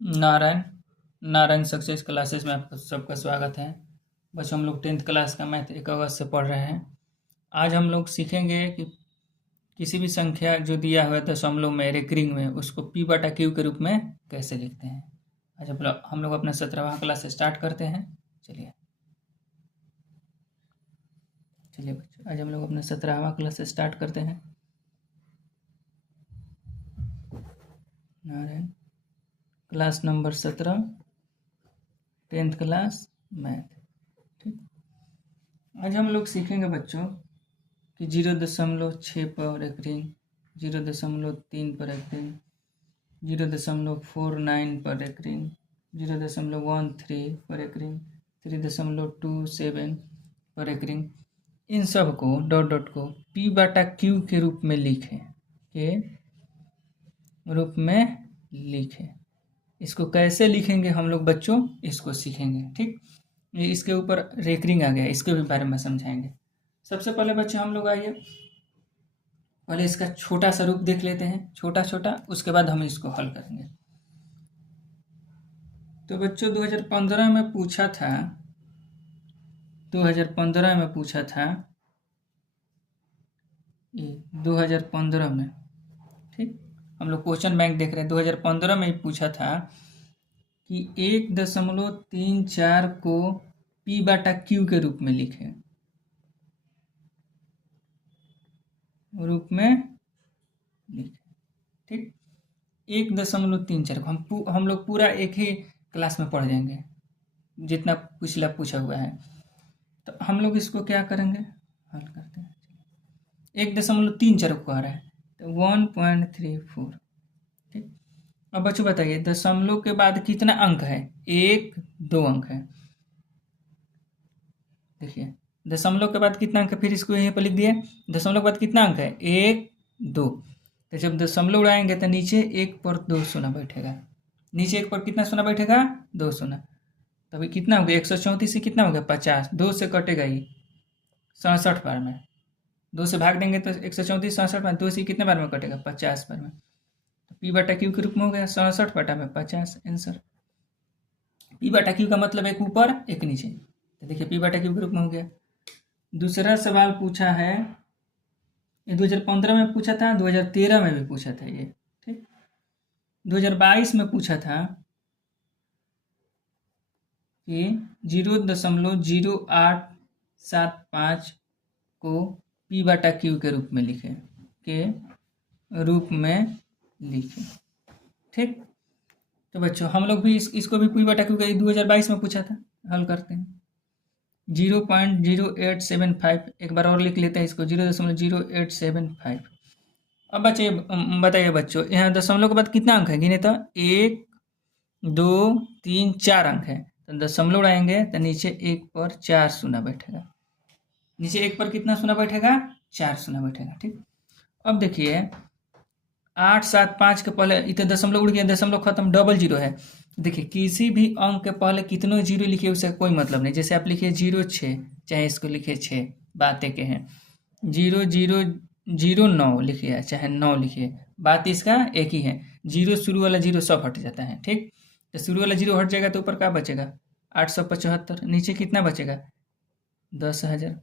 Narayan Narayan success classes में आपका सबका स्वागत है। बच्चों, हम लोग 10th क्लास का मैथ 1 अगस्त से पढ़ रहे हैं। आज हम लोग सीखेंगे कि किसी भी संख्या जो दिया हुआ है दशमलव में, रेकरिंग में, उसको p/q के रूप में कैसे लिखते हैं। आज हम लोग अपना 17वां क्लास स्टार्ट करते हैं। चलिए बच्चों, आज हम लोग अपना 17वां क्लास स्टार्ट करते हैं। Narayan class number 17, 10th class math. ठीक, आज हम लोग सीखेंगे बच्चों कि 0.6 पर एक रिंग, 0.3 पर एक रिंग, 0.49 पर एक रिंग, 0.13 पर एक रिंग, 3.27 पर एक रिंग, इन सब को डॉट को p/q के रूप में लिखें। इसको कैसे लिखेंगे हम लोग बच्चों, इसको सीखेंगे। ठीक, ये इसके ऊपर रेकरिंग आ गया, इसके भी बारे में समझाएंगे। सबसे पहले बच्चों हम लोग आइए, पहले इसका छोटा सा रूप देख लेते हैं, छोटा, उसके बाद हम इसको हल करेंगे। तो बच्चों 2015 में पूछा था, 2015 में पूछा था, ये 2015 में, ठीक, हम लोग क्वेश्चन बैंक देख रहे हैं। 2015 में पूछा था कि 1.34 को p/q के रूप में लिखें, ठीक। 1.34 को हम लोग पूरा एक ही क्लास में पढ़ जाएंगे, जितना पिछला पूछा हुआ है। तो हम लोग इसको क्या करेंगे, हल करते हैं। 1.34 को कह रहा है तो 1.34। ठीक, अब बच्चों बताइए दशमलव के बाद कितना अंक है, 1 2 अंक है। देखिए दशमलव के बाद कितना अंक है, फिर इसको यहीं पर लिख दिए। दशमलव के बाद कितना अंक है, 1 2। तो जब दशमलव उड़ाएंगे तो नीचे 1 पर 2 शून्य बैठेगा, नीचे 1 पर कितना शून्य बैठेगा, 2 शून्य। तभी कितना हो गया, 134 से कितना हो गया, 50। 2 से कटेगा ये 67 बार में, 2 से भाग देंगे तो 134 67 बार, 2 से कितने बार में कटेगा, 50 बार में। तो p/q के रूप में हो गया 67/50 आंसर। p/q का मतलब एक ऊपर एक नीचे, तो देखिए p/q के रूप में हो गया। दूसरा सवाल पूछा है, ये 2015 में पूछा था, 2013 में भी पूछा था ये, ठीक। 2022 में पूछा था कि 0.0875 को p/q के रूप में लिखें, ठीक। तो बच्चों हम लोग भी इसको भी p/q का 2022 में पूछा था, हल करते हैं। 0.0875, एक बार और लिख लेते हैं इसको, 0.0875। अब बच्चे बताइए बच्चों, यहाँ दशमलव के बाद कितना अंक है, गिने तो 1 2 3 4 अंक है। तो दशमलव उड़ाएंगे तो नीचे 1 पर 4 शून्य बैठेगा, नीचे 1 पर कितना शून्य बैठेगा, 4 शून्य बैठेगा, ठीक। अब देखिए 875 के पहले इतने दशमलव उड़ गया, दशमलव खत्म, डबल जीरो है। देखिए किसी भी अंक के पहले कितनों जीरो लिखिए उससे कोई मतलब नहीं। जैसे आप लिखिए 06, चाहे इसको लिखिए 6, बातें के हैं। 0009 लिखिए, चाहे 9 लिखिए, बात इसका एक ही है। जीरो शुरू वाला जीरो सब हट जाता है, ठीक। तो शुरू वाला जीरो हट जाएगा तो ऊपर क्या बचेगा, 875, नीचे कितना बचेगा, 10,000।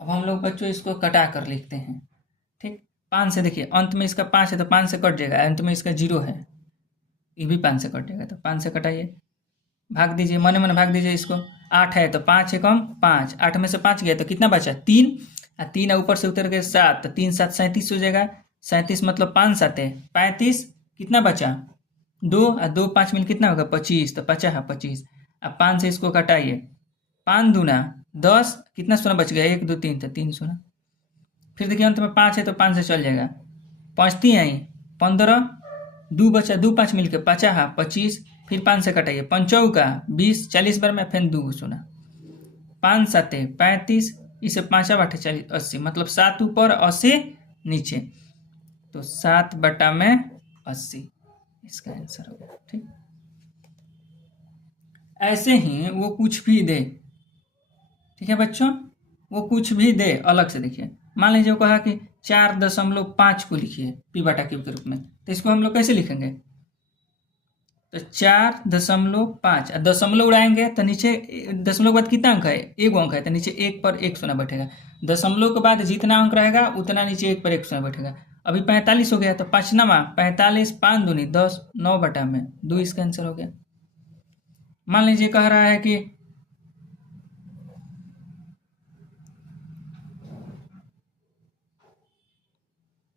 अब हम लोग बच्चों इसको कटा कर लिखते हैं, ठीक। 5 से देखिए अंत में इसका 5 है तो 5 से कट जाएगा, अंत में इसका 0 है, ये भी 5 से कट जाएगा, तो 5 से कटाइए, भाग दीजिए, मने मन भाग दीजिए इसको। 8 है तो 5 है कम 5, 8 में से 5 गया तो कितना बचा, 3, और 3 ऊपर से उतर के 7, तो 3 7 37 हो जाएगा। 37 मतलब 5 7 है 35, कितना बचा 2, और 2 5 मिल कितना होगा 25, तो 50 है 25। अब 5 से इसको कटाइए, 5 दूना 10, कितना सोना बच गया, 1 2 3, तो 3 सोना। फिर देखिए अंत में 5 है तो 5 से चल जाएगा, 5 3 आई 15, 2 बचा, 2 5 मिल के 50 है 25। फिर 5 से कटाइए, 5 चौका 20, 40 बार में फिर 2 सोना, 5 7 35, इसे 5 बाटे 40 80, मतलब 7 ऊपर 80 नीचे, तो 7/80 इसका आंसर हो गया, ठीक। ऐसे ही वो कुछ भी दे, ठीक है बच्चों, वो कुछ भी दे अलग से। देखिए मान लीजिए वो कहा कि 4.5 को लिखिए p/q के रूप में, तो इसको हम लोग कैसे लिखेंगे, तो 4.5 दशमलव उड़ाएंगे तो नीचे दशमलव के बाद कितना अंक है, एक अंक है, तो नीचे एक पर एक शून्य बैठेगा। दशमलव के बाद जितना अंक रहेगा उतना नीचे एक पर एक शून्य बैठेगा। अभी 45 हो गया, तो 5 नमा 45, 5 दूनी 10, 9/2 इसका आंसर हो गया। मान लीजिए कह रहा है कि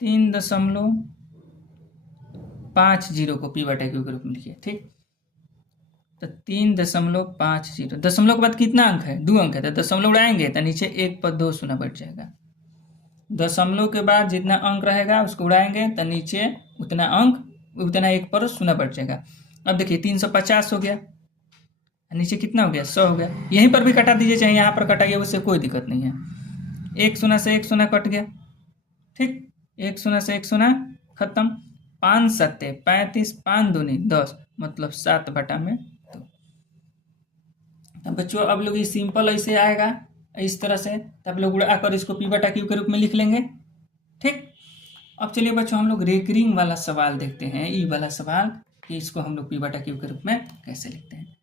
3.50 को p/q के रूप में लिखिए। ठीक, तो 3.50 दशमलव के बाद कितना अंक है, 2 अंक है, तो दशमलव उड़ाएंगे तो नीचे एक पर 2 शून्य बैठ जाएगा। दशमलव के बाद जितना अंक रहेगा उसको उड़ाएंगे तो नीचे उतना अंक उतना एक पर शून्य बैठ जाएगा। अब देखिए 350 हो गया, नीचे कितना हो गया, 100 हो गया। यहीं पर भी कटा दीजिए, चाहे यहाँ पर कटाइए, उससे कोई दिक्कत नहीं है। एक शून्य से एक शून्य कट गया। ठीक, एक शून्य से एक शून्य खत्म। 5 सत्ते 35, 5 दूनी 10, मतलब 7/2। अब बच्चों अब लोग ये सिंपल ऐसे आएगा इस तरह से, तब लोग उड़ाकर इसको p/q के रूप में लिख लेंगे। ठीक, अब चलिए बच्चों हम लोग रेकरिंग वाला सवाल देखते हैं, ई वाला सवाल, कि इसको हम लोग p/q के रूप में कैसे लिखते हैं।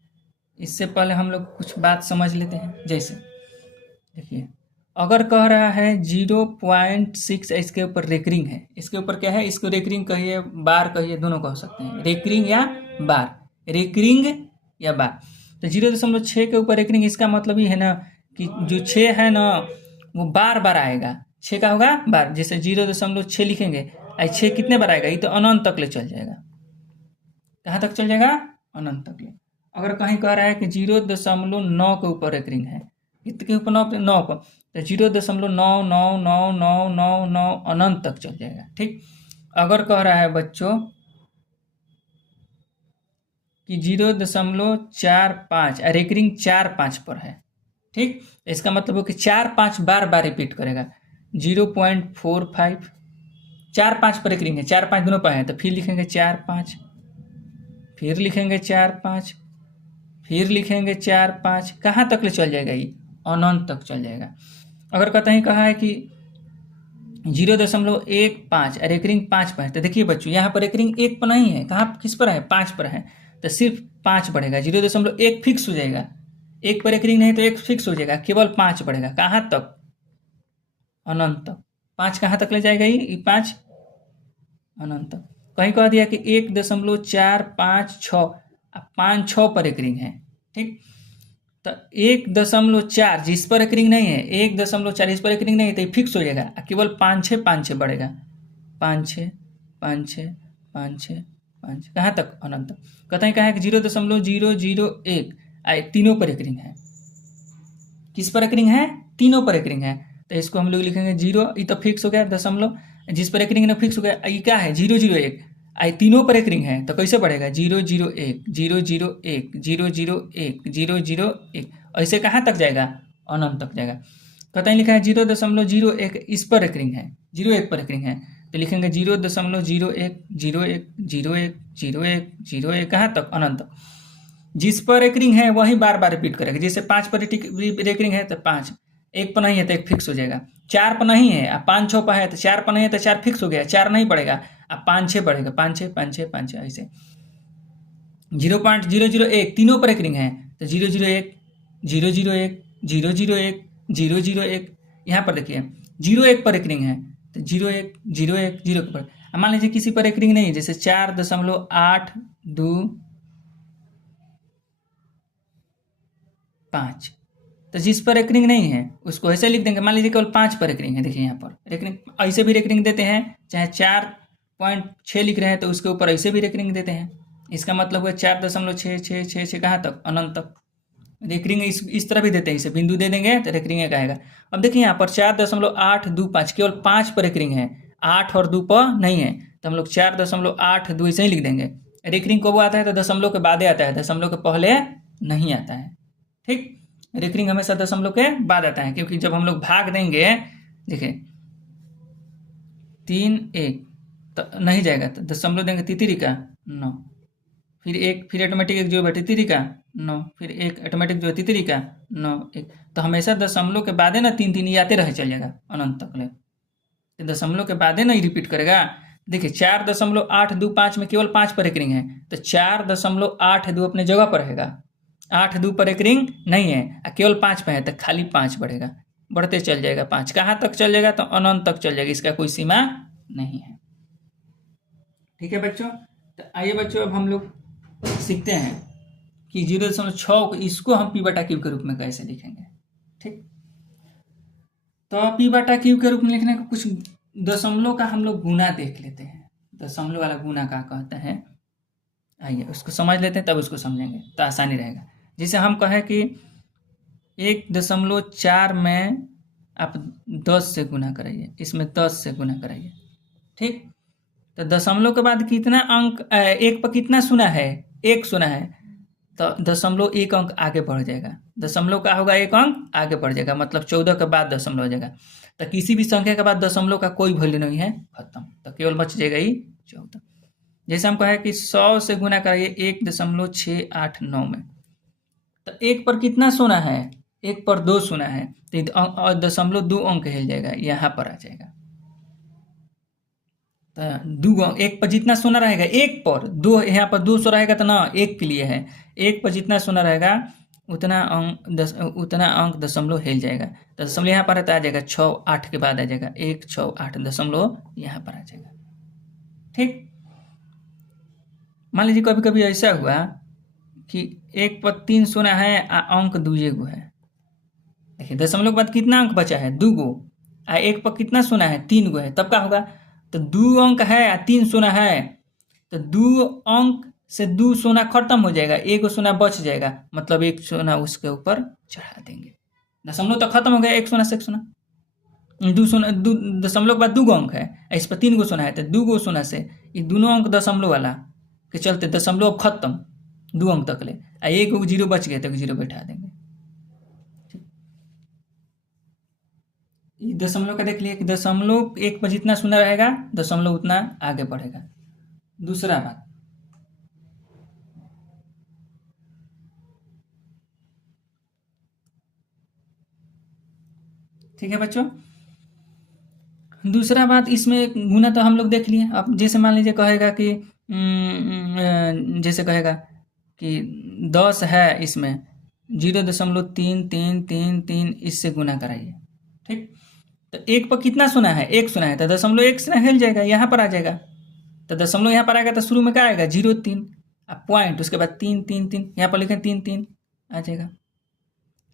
इससे पहले हम लोग कुछ बात समझ लेते हैं। जैसे देखिए, अगर कह रहा है 0.6 इसके ऊपर रेकरिंग है, इसके ऊपर क्या है, इसको रेकरिंग कहिए, बार कहिए, दोनों कह सकते हैं, रेकरिंग या बार, रेकरिंग या बार। तो 0.6 के ऊपर रेकरिंग, इसका मतलब ही है ना कि जो 6 है ना वो बार बार आएगा, 6 का होगा बार। जैसे 0.6 लिखेंगे, 6 कितने बार आएगा, ये तो अनंत तक ले चल जाएगा। कहाँ तक चल जाएगा, अनंत तक ले। अगर कहीं कह रहा है कि 0.9 के ऊपर रेकरिंग है, कितने के ऊपर, 9 पर, तो 0.9999999 अनंत तक चल जाएगा। ठीक, अगर कह रहा है बच्चों कि 0.45 रेकरिंग 4-5 पर है, ठीक, इसका मतलब हो कि 4-5 बार बार रिपीट करेगा। 0.45 4-5 पर रेकरिंग है, 4-5 दोनों पर है, तो फिर लिखेंगे 4-5, फिर लिखेंगे 4-5, फिर लिखेंगे 4-5, कहाँ तक ले चल जाएगा, ये अनंत तक चल जाएगा। अगर कहीं कहा है कि 0.15 रेकरिंग 5 पर है, तो देखिए बच्चों यहाँ पर रेकरिंग 1 पर नहीं है, कहाँ किस पर है, 5 पर है, तो सिर्फ 5 बढ़ेगा। 0.1 फिक्स हो जाएगा, 1 पर रेकरिंग नहीं तो 1 फिक्स हो जाएगा, केवल 5 बढ़ेगा। कहाँ तक, अनंत तक। 5 कहाँ तक ले जाएगा, ये 5 अनंत तक। कहीं कह दिया कि 1.456 5-6 पर रेकरिंग है। ठीक, तो 1.4 जिस पर रेकरिंग नहीं है, 1.4 इस पर रेकरिंग नहीं है, तो फिक्स हो जाएगा, केवल 5-6 बढ़ेगा, 5-6 5-6 5-6 5, कहाँ तक, अनंत तक। कहते हैं कहा है कि 0.001 तीनों पर रेकरिंग है। किस पर रेकरिंग है, तीनों पर रेकरिंग है, तो इसको हम लोग लिखेंगे 0, ये तो फिक्स हो गया, दशमलव जिस पर रेकरिंग ना फिक्स हो गया, ये क्या है 001, तीनों पर रेकरिंग है, तो कैसे बढ़ेगा 001 001 001 001, ऐसे कहाँ तक जाएगा, अनंत तक जाएगा। कहते हैं लिखा है 0.01 इस पर रेकरिंग है, 01 पर रेकरिंग है, तो लिखेंगे 0.01 01 01 01 01, कहाँ तक, अनंत तक। जिस पर रेकरिंग है वही बार बार रिपीट करेगा। जैसे 5 पर रेकरिंग है तो 5, 1 पर नहीं है तो 1 फिक्स हो जाएगा, 4 पर नहीं है, अब 5-6 पर है तो 4 पर नहीं है तो 4 फिक्स हो गया, 4 नहीं बढ़ेगा, अब 5-6 बढ़ेगा, 5-6 5-6 5-6 ऐसे। 0.001 तीनों पर रेकरिंग है, तो 001 001 001 001, यहाँ पर देखिए 01 पर रेकरिंग है, तो 01 01 0 पर। मान लीजिए किसी पर रेकरिंग नहीं है, जैसे 4.82 तो जिस पर रेकरिंग नहीं है उसको ऐसे लिख देंगे। मान लीजिए केवल 5 पर रेकरिंग है, देखिए यहाँ पर रेकरिंग, ऐसे भी रेकरिंग देते हैं, चाहे 4.6 लिख रहे हैं तो उसके ऊपर ऐसे भी रेकरिंग देते हैं। इसका मतलब है 4.66666 कहाँ तक, अनंत तक। रेकरिंग इस तरह भी देते हैं, इसे बिंदु दे देंगे तो रेकरिंग का आएगा। अब देखिए यहाँ पर 4.825 केवल 5 पर रेकरिंग है, 8 और 2 पर नहीं है, तो हम लोग 4.82 ऐसे ही लिख देंगे। रेकरिंग कब आता है, तो दशमलव के बाद आता है, दशमलव के पहले नहीं आता है। ठीक, रेकरिंग हमेशा दशमलव के बाद आता है, क्योंकि जब हम लोग भाग देंगे, देखिए 3-1 तो नहीं जाएगा, तो दशमलव देंगे, तितरी का 9, फिर 1, फिर ऑटोमेटिक 1 जो है तितरी का 9, फिर 1 ऑटोमेटिक जो है तितरी का 9 1, तो हमेशा दशमलव के बाद ना 3-3 आते रहे चल जाएगा अनंत तक ले, तो दशमलव के बाद ना ही रिपीट करेगा, देखिए 4.825 में केवल 5 पर एक रिंग है, तो 4.82 अपने जगह पर रहेगा। 8 पर एक रिंग नहीं है, केवल 5 पे है, तो खाली 5 बढ़ेगा, बढ़ते चल जाएगा 5। कहाँ तक चल जाएगा? तो अनंत तक चल जाएगा, इसका कोई सीमा नहीं है। ठीक है बच्चों, तो आइए बच्चों अब हम लोग सीखते हैं कि 0.6 इसको हम पी बटा क्यू के रूप में कैसे लिखेंगे। ठीक, तो पी बटा क्यू के रूप में लिखने का कुछ दशमलव का हम लोग गुना देख लेते हैं। दशमलव वाला गुना क्या कहते हैं, आइए उसको समझ लेते हैं, तब उसको समझेंगे तो आसानी रहेगा। जैसे हम कहें कि 1.4 में आप 10 से गुना कराइए, इसमें 10 से गुना कराइए। ठीक, तो दशमलव के बाद कितना अंक, एक पर कितना सुना है? एक सुना है, तो दशमलव एक अंक आगे बढ़ जाएगा। दशमलव का होगा एक अंक आगे बढ़ जाएगा, मतलब 14 के बाद दशमलव हो जाएगा। तो किसी भी संख्या के बाद दशमलव का कोई वैल्यू नहीं है, खत्म, तो केवल बच जाएगा ही 14। जैसे हम कहें कि 100 से गुना कराइए 1.689 में, तो एक पर कितना सुना है? एक पर 2 सुना है, तो दशमलव 2 अंक हिल जाएगा, यहाँ पर आ जाएगा। तो 2 अंक, एक पर जितना सुना रहेगा, एक पर 2, यहाँ पर 200 रहेगा तो ना एक के लिए है, एक पर जितना सुना रहेगा उतना अंक दशमलव हिल जाएगा। तो दशमलव यहाँ पर आ जाएगा 6 8 के बाद आ जाएगा 168 दशमलव यहाँ पर आ जाएगा। ठीक, मान लीजिए कभी कभी ऐसा हुआ कि एक पर 3 सुना है, अंक 2 गो है। देखिए दशमलव के बाद कितना अंक बचा है? 2 गो, एक पर कितना सुना है? 3 गो है, तब क्या होगा? तो 2 अंक है 3 सुना है, तो 2 अंक से 2 सोना खत्म हो जाएगा, एक सोना बच जाएगा, मतलब एक सोना उसके ऊपर चढ़ा देंगे। दशमलव तो खत्म हो गया, एक सोना से एक सोना, 2 सोना, दशमलव के बाद 2 अंक है, इस पर 3 गो सोना है, तो 2 गो सोना से ये दोनों अंक दशमलव वाला के चलते दशमलव खत्म 2 अंक तक ले, एक जीरो बच गया तो जीरो बैठा देंगे। दशमलव का देख लिए कि दशमलव एक पर जितना सुना रहेगा दशमलव उतना आगे बढ़ेगा। दूसरा बात, ठीक है बच्चों, दूसरा बात इसमें गुना तो हम लोग देख लिए। अब जैसे मान लीजिए कहेगा कि जैसे कहेगा कि 10 है, इसमें 0.3333 इससे गुना कराइए। ठीक, तो एक पर कितना सुना है? एक सुना है, तो दशमलव एक से हिल जाएगा, यहाँ पर आ जाएगा। तो दशमलव यहाँ पर आएगा तो शुरू में क्या आएगा? 0.3, अब पॉइंट, उसके बाद 333, यहाँ पर लिखें 33 आ जाएगा।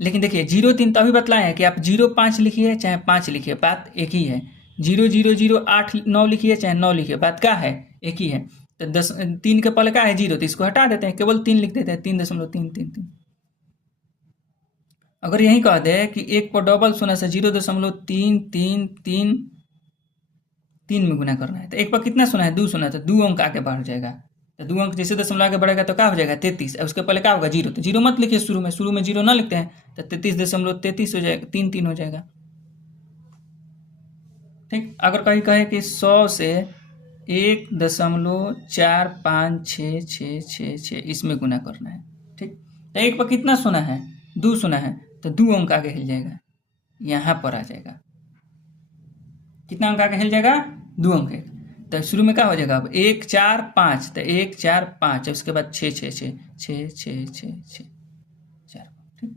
लेकिन देखिए 0.3 तो अभी बतलाए हैं कि आप 0.5 लिखिए चाहे 5 लिखिए, बात एक ही है। 0.008 लिखिए चाहे 9 लिखिए, बात क्या है? एक ही है। तो 3 के पहले क्या है? 0, तो इसको हटा देते हैं, केवल 3 लिख देते हैं, 3.333। अगर यही कह दे कि एक पर डबल सुना से 0.333 में गुना करना है, तो एक पर कितना सुना है? 2 सुना, तो 2 अंक आगे बढ़ जाएगा। तो 2 अंक जैसे दशमलव आगे बढ़ेगा तो क्या हो जाएगा? 33। उसके पहले क्या होगा? 0, तो 0 मत लिखिए शुरू में 0 ना लिखते हैं, तो 33.33 हो जाएगा, 33 हो जाएगा। ठीक, अगर कहीं कहे कि 100 से 1.456666 इसमें गुना करना है, ठीक, तो एक पर कितना सुना है? 2 सुना है, तो 2 अंक आगे हिल जाएगा, यहाँ पर आ जाएगा। कितना अंक आगे हिल जाएगा? 2 अंक। तो शुरू में क्या हो जाएगा? अब 1 4 5, तो 1 4 5, उसके बाद 6 6 6 6 6 6 6 4। ठीक,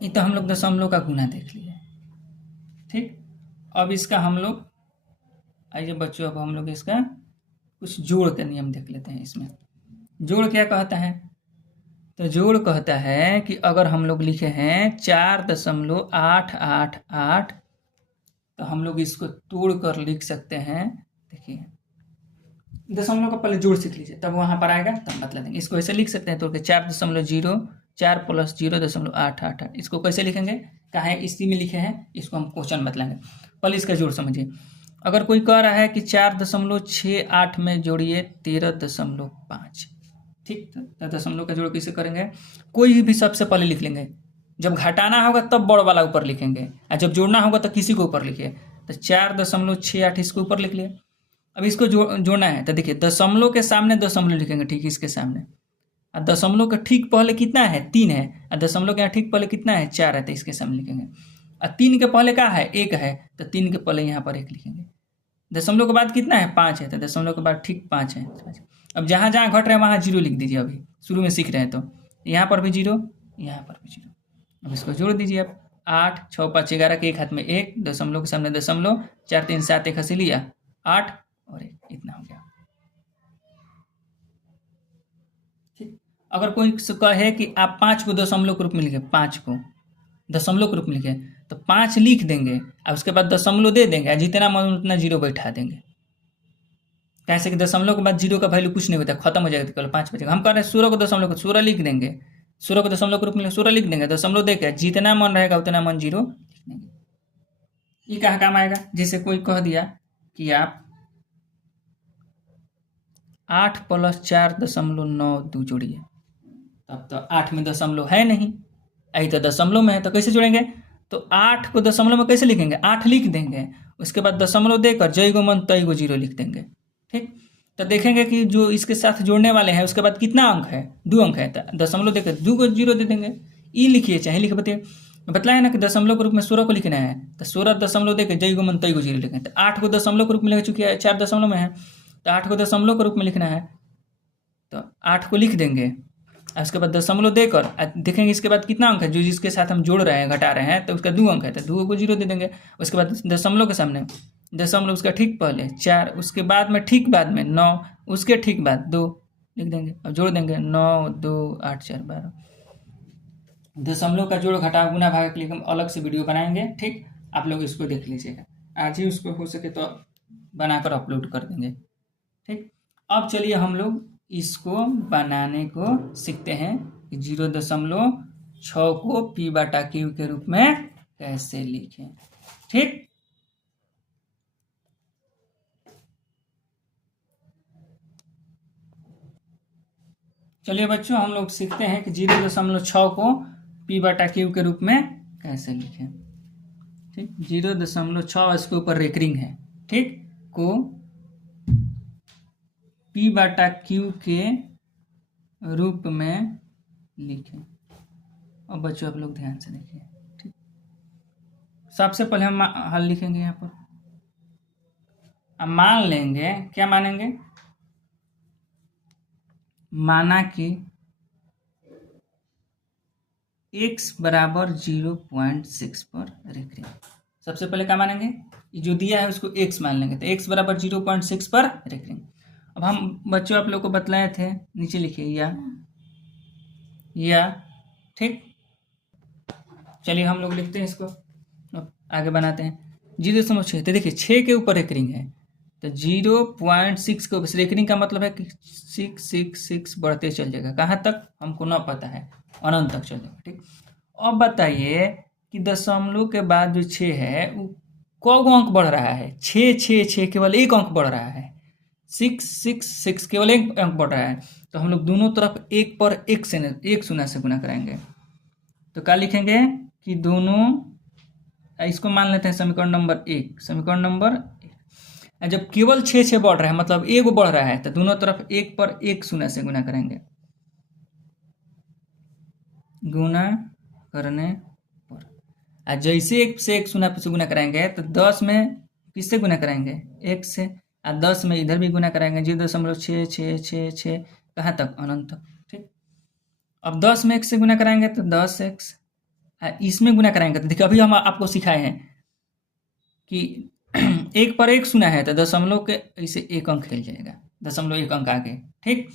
ये तो हम लोग दशमलव का गुना देख लिए। ठीक, अब इसका हम लोग, आइए बच्चों, अब हम लोग इसका कुछ जोड़ का नियम देख लेते हैं। इसमें जोड़ क्या कहता है? तो जोड़ कहता है कि अगर हम लोग लिखे हैं 4.888, तो हम लोग इसको तोड़ कर लिख सकते हैं। देखिए दशमलव का पहले जोड़ सीख लीजिए, तब वहाँ पर आएगा तब बतला देंगे। इसको ऐसे लिख सकते हैं तोड़ के 4.04 + 0.888, इसको कैसे लिखेंगे? कहा है इसी में लिखे हैं, इसको हम क्वेश्चन बतलाएंगे। पहले इसका जोड़ समझिए। अगर कोई कह रहा है कि 4.68 में जोड़िए 13.5, ठीक, तो दशमलव का जोड़ कैसे करेंगे? कोई भी सबसे पहले लिख लेंगे, जब घटाना होगा तब बड़ वाला ऊपर लिखेंगे, और जब जोड़ना होगा तो किसी को ऊपर लिखिए। तो 4.68 इसको ऊपर लिख लिया। अब इसको जोड़ना है, तो देखिए दशमलव के सामने दशमलव लिखेंगे, ठीक इसके सामने, और दशमलव के ठीक पहले कितना है? 3 है, और दशमलव के यहाँ ठीक पहले कितना है? 4 है, तो इसके सामने लिखेंगे। और 3 के पहले क्या है? 1 है, तो 3 के पहले यहाँ पर 1 लिखेंगे। दशमलव के बाद कितना है 5 है, तो दशमलव के बाद ठीक 5 है। अब जहाँ जहाँ घट रहा है वहाँ 0 लिख दीजिए। अभी शुरू में सीख रहे हैं तो यहाँ पर भी 0, यहाँ पर भी 0। अब इसको जोड़ दीजिए आप। 8 6 5 11 के एक हाथ में 1, दशमलव के सामने दशमलव, 4 3 7 एक हंसी लिया 8 और 1, इतना हो गया। ठीक। अगर कोई कहे कि आप 5 को दशमलव के रूप में लिखे, 5 को दशमलव के रूप में लिखे, तो 5 लिख देंगे और उसके बाद दशमलव दे देंगे और जितना मन उतना 0 बैठा देंगे। कैसे कि दशमलव के बाद 0 का वैल्यू कुछ नहीं होता, खत्म हो जाएगा, केवल 5 बचेगा। हम कह रहे हैं 16 को दशमलव को 16 लिख देंगे, 16 को दशमलव के रूप में 16 लिख देंगे, दशमलव देकर जितना मन रहेगा उतना मन 0 लिख देंगे। ये कहाँ काम आएगा? जैसे कोई कह दिया कि आप 8 + 4.92 जोड़िए, तब तो 8 में दशमलव है नहीं, आई तो दशमलव में है, तो कैसे जोड़ेंगे? तो 8 को दशमलव में कैसे लिखेंगे? 8 लिख देंगे, उसके बाद दशमलव देकर जय गो मन तय गो 0 लिख देंगे। ठीक। तो देखेंगे कि जो इसके साथ जोड़ने वाले हैं उसके बाद कितना अंक है, 2 अंक है, तो दशमलव देकर 2 को 0 दे देंगे। ई लिखिए चाहे लिख बतलाए ना कि दशमलव के रूप में 16 को लिखना है, तो 16 दशमलव देकर जय गो मन तय गो 0 लिखें। तो 8 को दशमलव के रूप में लिख चुकी है, 4 दशमलव में है, तो 8 को दशमलव के रूप में लिखना है, तो 8 को लिख देंगे और उसके बाद दशमलव देकर देखेंगे इसके बाद कितना अंक है, जो जिसके साथ हम जोड़ रहे हैं घटा रहे हैं, तो उसका 2 अंक है, तो 2 को 0 दे देंगे। उसके बाद दशमलव के सामने दशमलव, उसका ठीक पहले 4, उसके बाद में ठीक बाद में 9, उसके ठीक बाद 2 लिख देंगे और जोड़ देंगे 9 2 8 4 12। दशमलव का जोड़ घटाव गुना भाग के लिए हम अलग से वीडियो बनाएंगे। ठीक, आप लोग इसको देख लीजिएगा, आज ही उसको हो सके तो बनाकर अपलोड कर देंगे। ठीक, अब चलिए हम लोग इसको बनाने को सीखते हैं कि 0.6 को P/Q के रूप में कैसे लिखें। ठीक, चलिए बच्चों हम लोग सीखते हैं कि 0.6 को P/Q के रूप में कैसे लिखें। ठीक, 0.6 इसके ऊपर रेकरिंग है, ठीक, को P/Q के रूप में लिखें। और बच्चों आप लोग ध्यान से देखिए। ठीक, सबसे पहले हम हल लिखेंगे यहाँ पर। अब मान लेंगे, क्या मानेंगे? माना कि x बराबर 0.6 पर रेकरिंग। सबसे पहले क्या मानेंगे? जो दिया है उसको x मान लेंगे, तो x बराबर 0.6 पर रेकरिंग। अब हम बच्चों आप लोग को बतलाए थे, नीचे लिखिए या। ठीक, चलिए हम लोग लिखते हैं इसको, अब आगे बनाते हैं। 0.6, तो देखिए 6 के ऊपर रेकरिंग है, तो 0.6 के ऊपर रेकरिंग का मतलब है कि 6 बढ़ते चल जाएगा। कहाँ तक हमको ना पता है, अनंत तक चल जाएगा। ठीक, अब बताइए कि दशमलव के बाद जो 6 है वो कौन अंक बढ़ रहा है? 6 केवल एक अंक बढ़ रहा है, 6 केवल एक अंक बढ़ रहा है। तो हम लोग दोनों तरफ 1 पर 1 से 1 शून्य से गुना कराएंगे, तो क्या लिखेंगे कि दोनों, इसको मान लेते हैं समीकरण नंबर 1। समीकरण नंबर 1, जब केवल 6 बढ़ रहा है मतलब 1 बढ़ रहा है, तो दोनों तरफ 1 पर 1 शून्य से गुना करेंगे। गुना करने पर, और जैसे 1 से 1 शून्य से गुना कराएंगे तो 10 में किससे गुना कराएंगे? 1 से, और 10 में इधर भी गुना कराएंगे 0.6 कहाँ तक? अनंत तक। ठीक, अब 10 में 1 से गुना कराएंगे तो 10x, इसमें गुना कराएंगे तो देखिए अभी हम आपको सिखाए हैं कि 1 पर 1 शून्य है, तो दशमलव के ऐसे 1 अंक खेल जाएगा, दशमलव 1 अंक आगे। ठीक,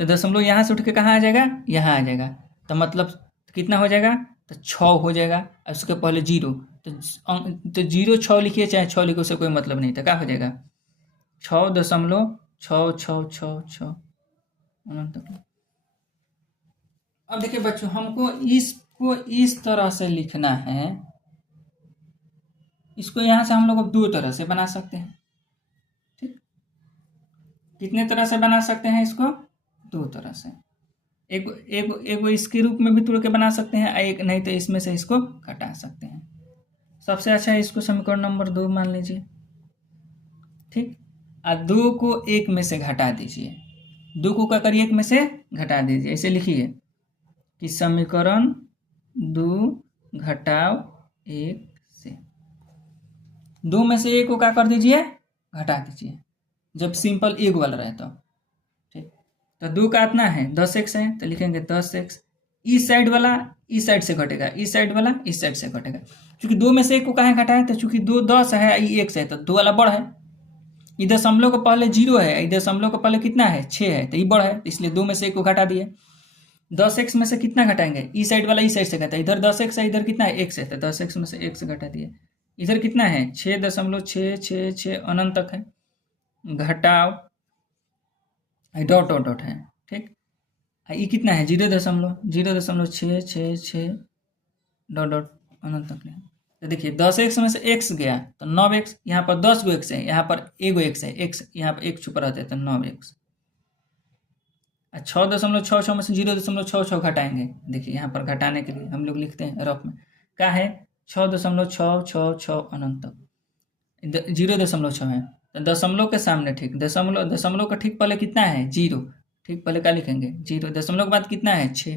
तो दशमलव यहाँ से उठ के कहाँ आ जाएगा? यहाँ आ जाएगा, तो मतलब कितना हो जाएगा? तो 6 हो जाएगा, और उसके पहले 0, तो 0.6 लिखिए चाहे 6 लिखिए, उससे कोई मतलब नहीं था। क्या हो जाएगा? 6.66666। अब देखिए बच्चों, हमको इसको इस तरह से लिखना है। इसको यहाँ से हम लोग 2 तरह से बना सकते हैं। ठीक, कितने तरह से बना सकते हैं इसको? 2 तरह से। एक इसके रूप में भी तोड़ के बना सकते हैं, एक नहीं तो इसमें से इसको घटा सकते हैं। सबसे अच्छा है इसको समीकरण नंबर 2 मान लीजिए। ठीक, और 2 को 1 में से घटा दीजिए, 2 को क्या करिए? 1 में से घटा दीजिए। ऐसे लिखिए कि समीकरण 2 घटाव 1 से 2 में से 1 को क्या कर दीजिए? घटा दीजिए जब सिंपल एक वाला रहे तो। ठीक, तो 2 का इतना है 10x है तो लिखेंगे 10x। इस साइड वाला इस साइड से घटेगा, इस साइड वाला इस साइड से घटेगा। क्योंकि 2 में से 1 को कहाँ घटाए, तो चूंकि 2 10 है, ये 1 है तो 2 वाला बड़ा है। ये दशमलव को पहले 0 है, ये दशमलव को पहले कितना है 6 है, तो ये बड़ा है, इसलिए 2 में से 1 को घटा दिए। 10x में से कितना घटाएंगे, इस साइड वाला इस साइड से घटा, इधर 10x है, इधर कितना है x है, तो 10x में से 1 से घटा दिए। इधर कितना है 6.666 अनंत तक है, घटाओ डॉट डॉट डॉट है। ठीक, ये कितना है 0.666 डॉट डॉट अनंत तक है। तो देखिए 10x में से x गया तो 9x, यहाँ पर 10 गो x है, यहाँ पर एगो x है, x यहाँ पर 1 छुप रहता है तो 9x। 6.66 में से 0.66 घटाएंगे, देखिए यहाँ पर घटाने के लिए हम लोग लिखते हैं रफ में, क्या है 6.666 अनंत तक 0.6 है, तो दशमलव के सामने ठीक दशमलव का ठीक पहले कितना है 0, ठीक पहले क्या लिखेंगे 0, दशमलव के बाद कितना है 6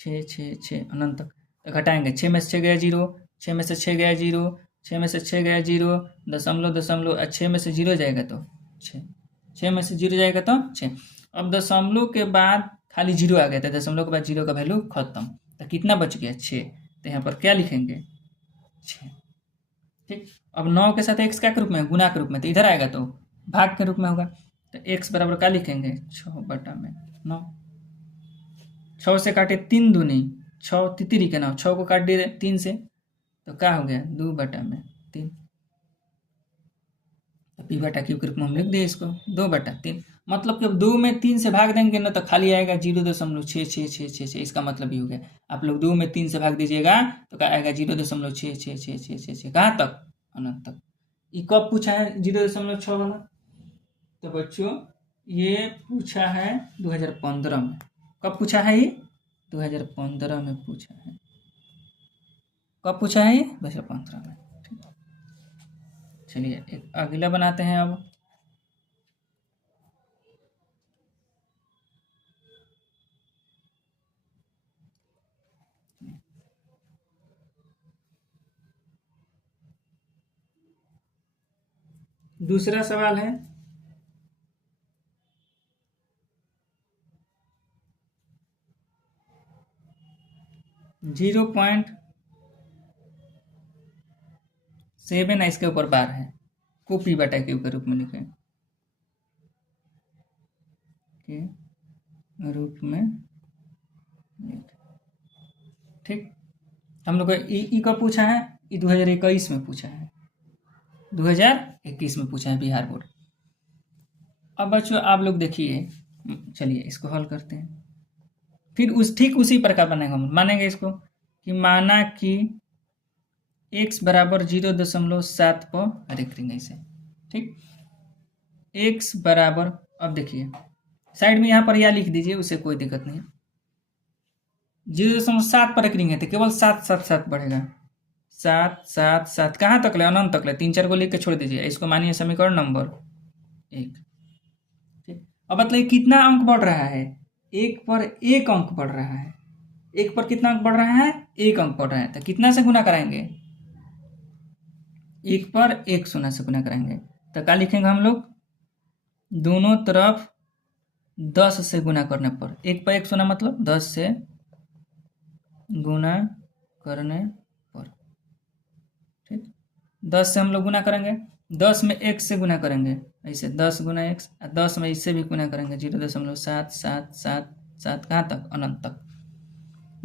6 6 6 अनंत तक। तो घटाएंगे 6 में से 6 गया 0, 6 में से 6 गया 0, 6 में से 6 गया 0, दशमलव 6 में से 0 जाएगा तो 6, 6 में से 0 जाएगा तो 6। अब दशमलव के बाद खाली 0 आ गया था, दशमलव के बाद 0 का वैल्यू खत्म, तो कितना बच गया 6, तो यहाँ पर क्या लिखेंगे 6। ठीक, अब 9 के साथ x क्या के रूप में, गुना के रूप में, तो इधर आएगा तो भाग के रूप में होगा, तो x बराबर क्या लिखेंगे 6/9। 6 से काटे 3 दूनी 6, तितरी के 9, 6 को काट दिए 3 से तो क्या हो गया 2/3। p/q के रूप में हम लिख दिए इसको 2/3, मतलब कि अब 2 में 3 से भाग देंगे ना तो खाली आएगा 0.6666, इसका मतलब ये हो गया। आप लोग 2 में 3 से भाग दीजिएगा तो क्या आएगा 0.6666, कहाँ तक अनंत तक। ये कब पूछा है 0.6 वाला, तो बच्चों ये पूछा है 2015 में। कब पूछा है ये 2015 में पूछा है। कब पूछा है ये 2015 में। चलिए एक अगला बनाते हैं अब। दूसरा सवाल है 0.7 इसके ऊपर बार है, को p/q के रूप में लिखें के रूप में। ठीक, हम लोग ई कब पूछा है, ये 2021 में पूछा है, 2021 में पूछा है बिहार बोर्ड। अब बच्चों आप लोग देखिए, चलिए इसको हल करते हैं, फिर ठीक उसी प्रकार बनेगा, हम मानेंगे इसको कि माना कि x बराबर 0.7 पर रेखरेंगे इसे। ठीक, x बराबर, अब देखिए साइड में यहाँ पर या लिख दीजिए, उससे कोई दिक्कत नहीं है। 0.7 पर रेखरेंगे तो केवल 7 7 7 बढ़ेगा, 7 7 7 कहाँ तक ले, अनंत तक ले, 3 4 को लिख के छोड़ दीजिए, इसको मानिए समीकरण नंबर 1। ठीक, अब मतलब कितना अंक बढ़ रहा है, 1 पर 1 अंक बढ़ रहा है, 1 पर कितना अंक बढ़ रहा है 1 अंक बढ़ रहा है, तो कितना से गुना कराएंगे 1 पर 1 शून्य से गुना कराएंगे, तो क्या लिखेंगे हम लोग दोनों तरफ 10 से गुना करने पर, 1 पर 1 शून्य मतलब 10 से गुना करने पर। ठीक, 10 से हम लोग गुना करेंगे, 10 में 1 से गुना करेंगे ऐसे 10 गुना 1, 10 में इससे भी गुना करेंगे 0.777 कहाँ तक अनंत तक।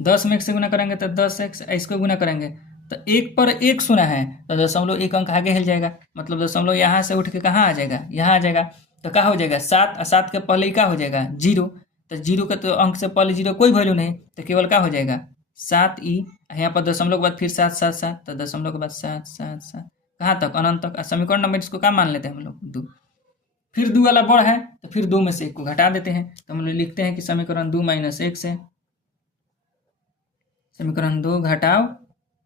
10 में 1 से गुना करेंगे तो 10x, इसको गुना करेंगे तो 1 पर 1 शून्य है तो 0.1 अंक आगे हिल जाएगा, मतलब 0 यहाँ से उठ के कहाँ आ जाएगा, यहाँ आ जाएगा, तो क्या हो जाएगा 7, और 7 के पहले क्या हो जाएगा 0, तो 0 के तो अंक से पहले 0 कोई वैल्यू नहीं, तो केवल क्या हो जाएगा 7e, यहाँ पर दशमलव के बाद फिर 7 7 7, तो दशमलव के बाद 7 7 7 कहाँ तक अनंत तक। समीकरण नंबर इसको क्या मान लेते हैं हम लोग 2, फिर 2 वाला बढ़ है तो फिर 2 में से 1 को घटा देते हैं, तो हम लोग लिखते हैं कि समीकरण 2 - 1 से, समीकरण 2 घटाओ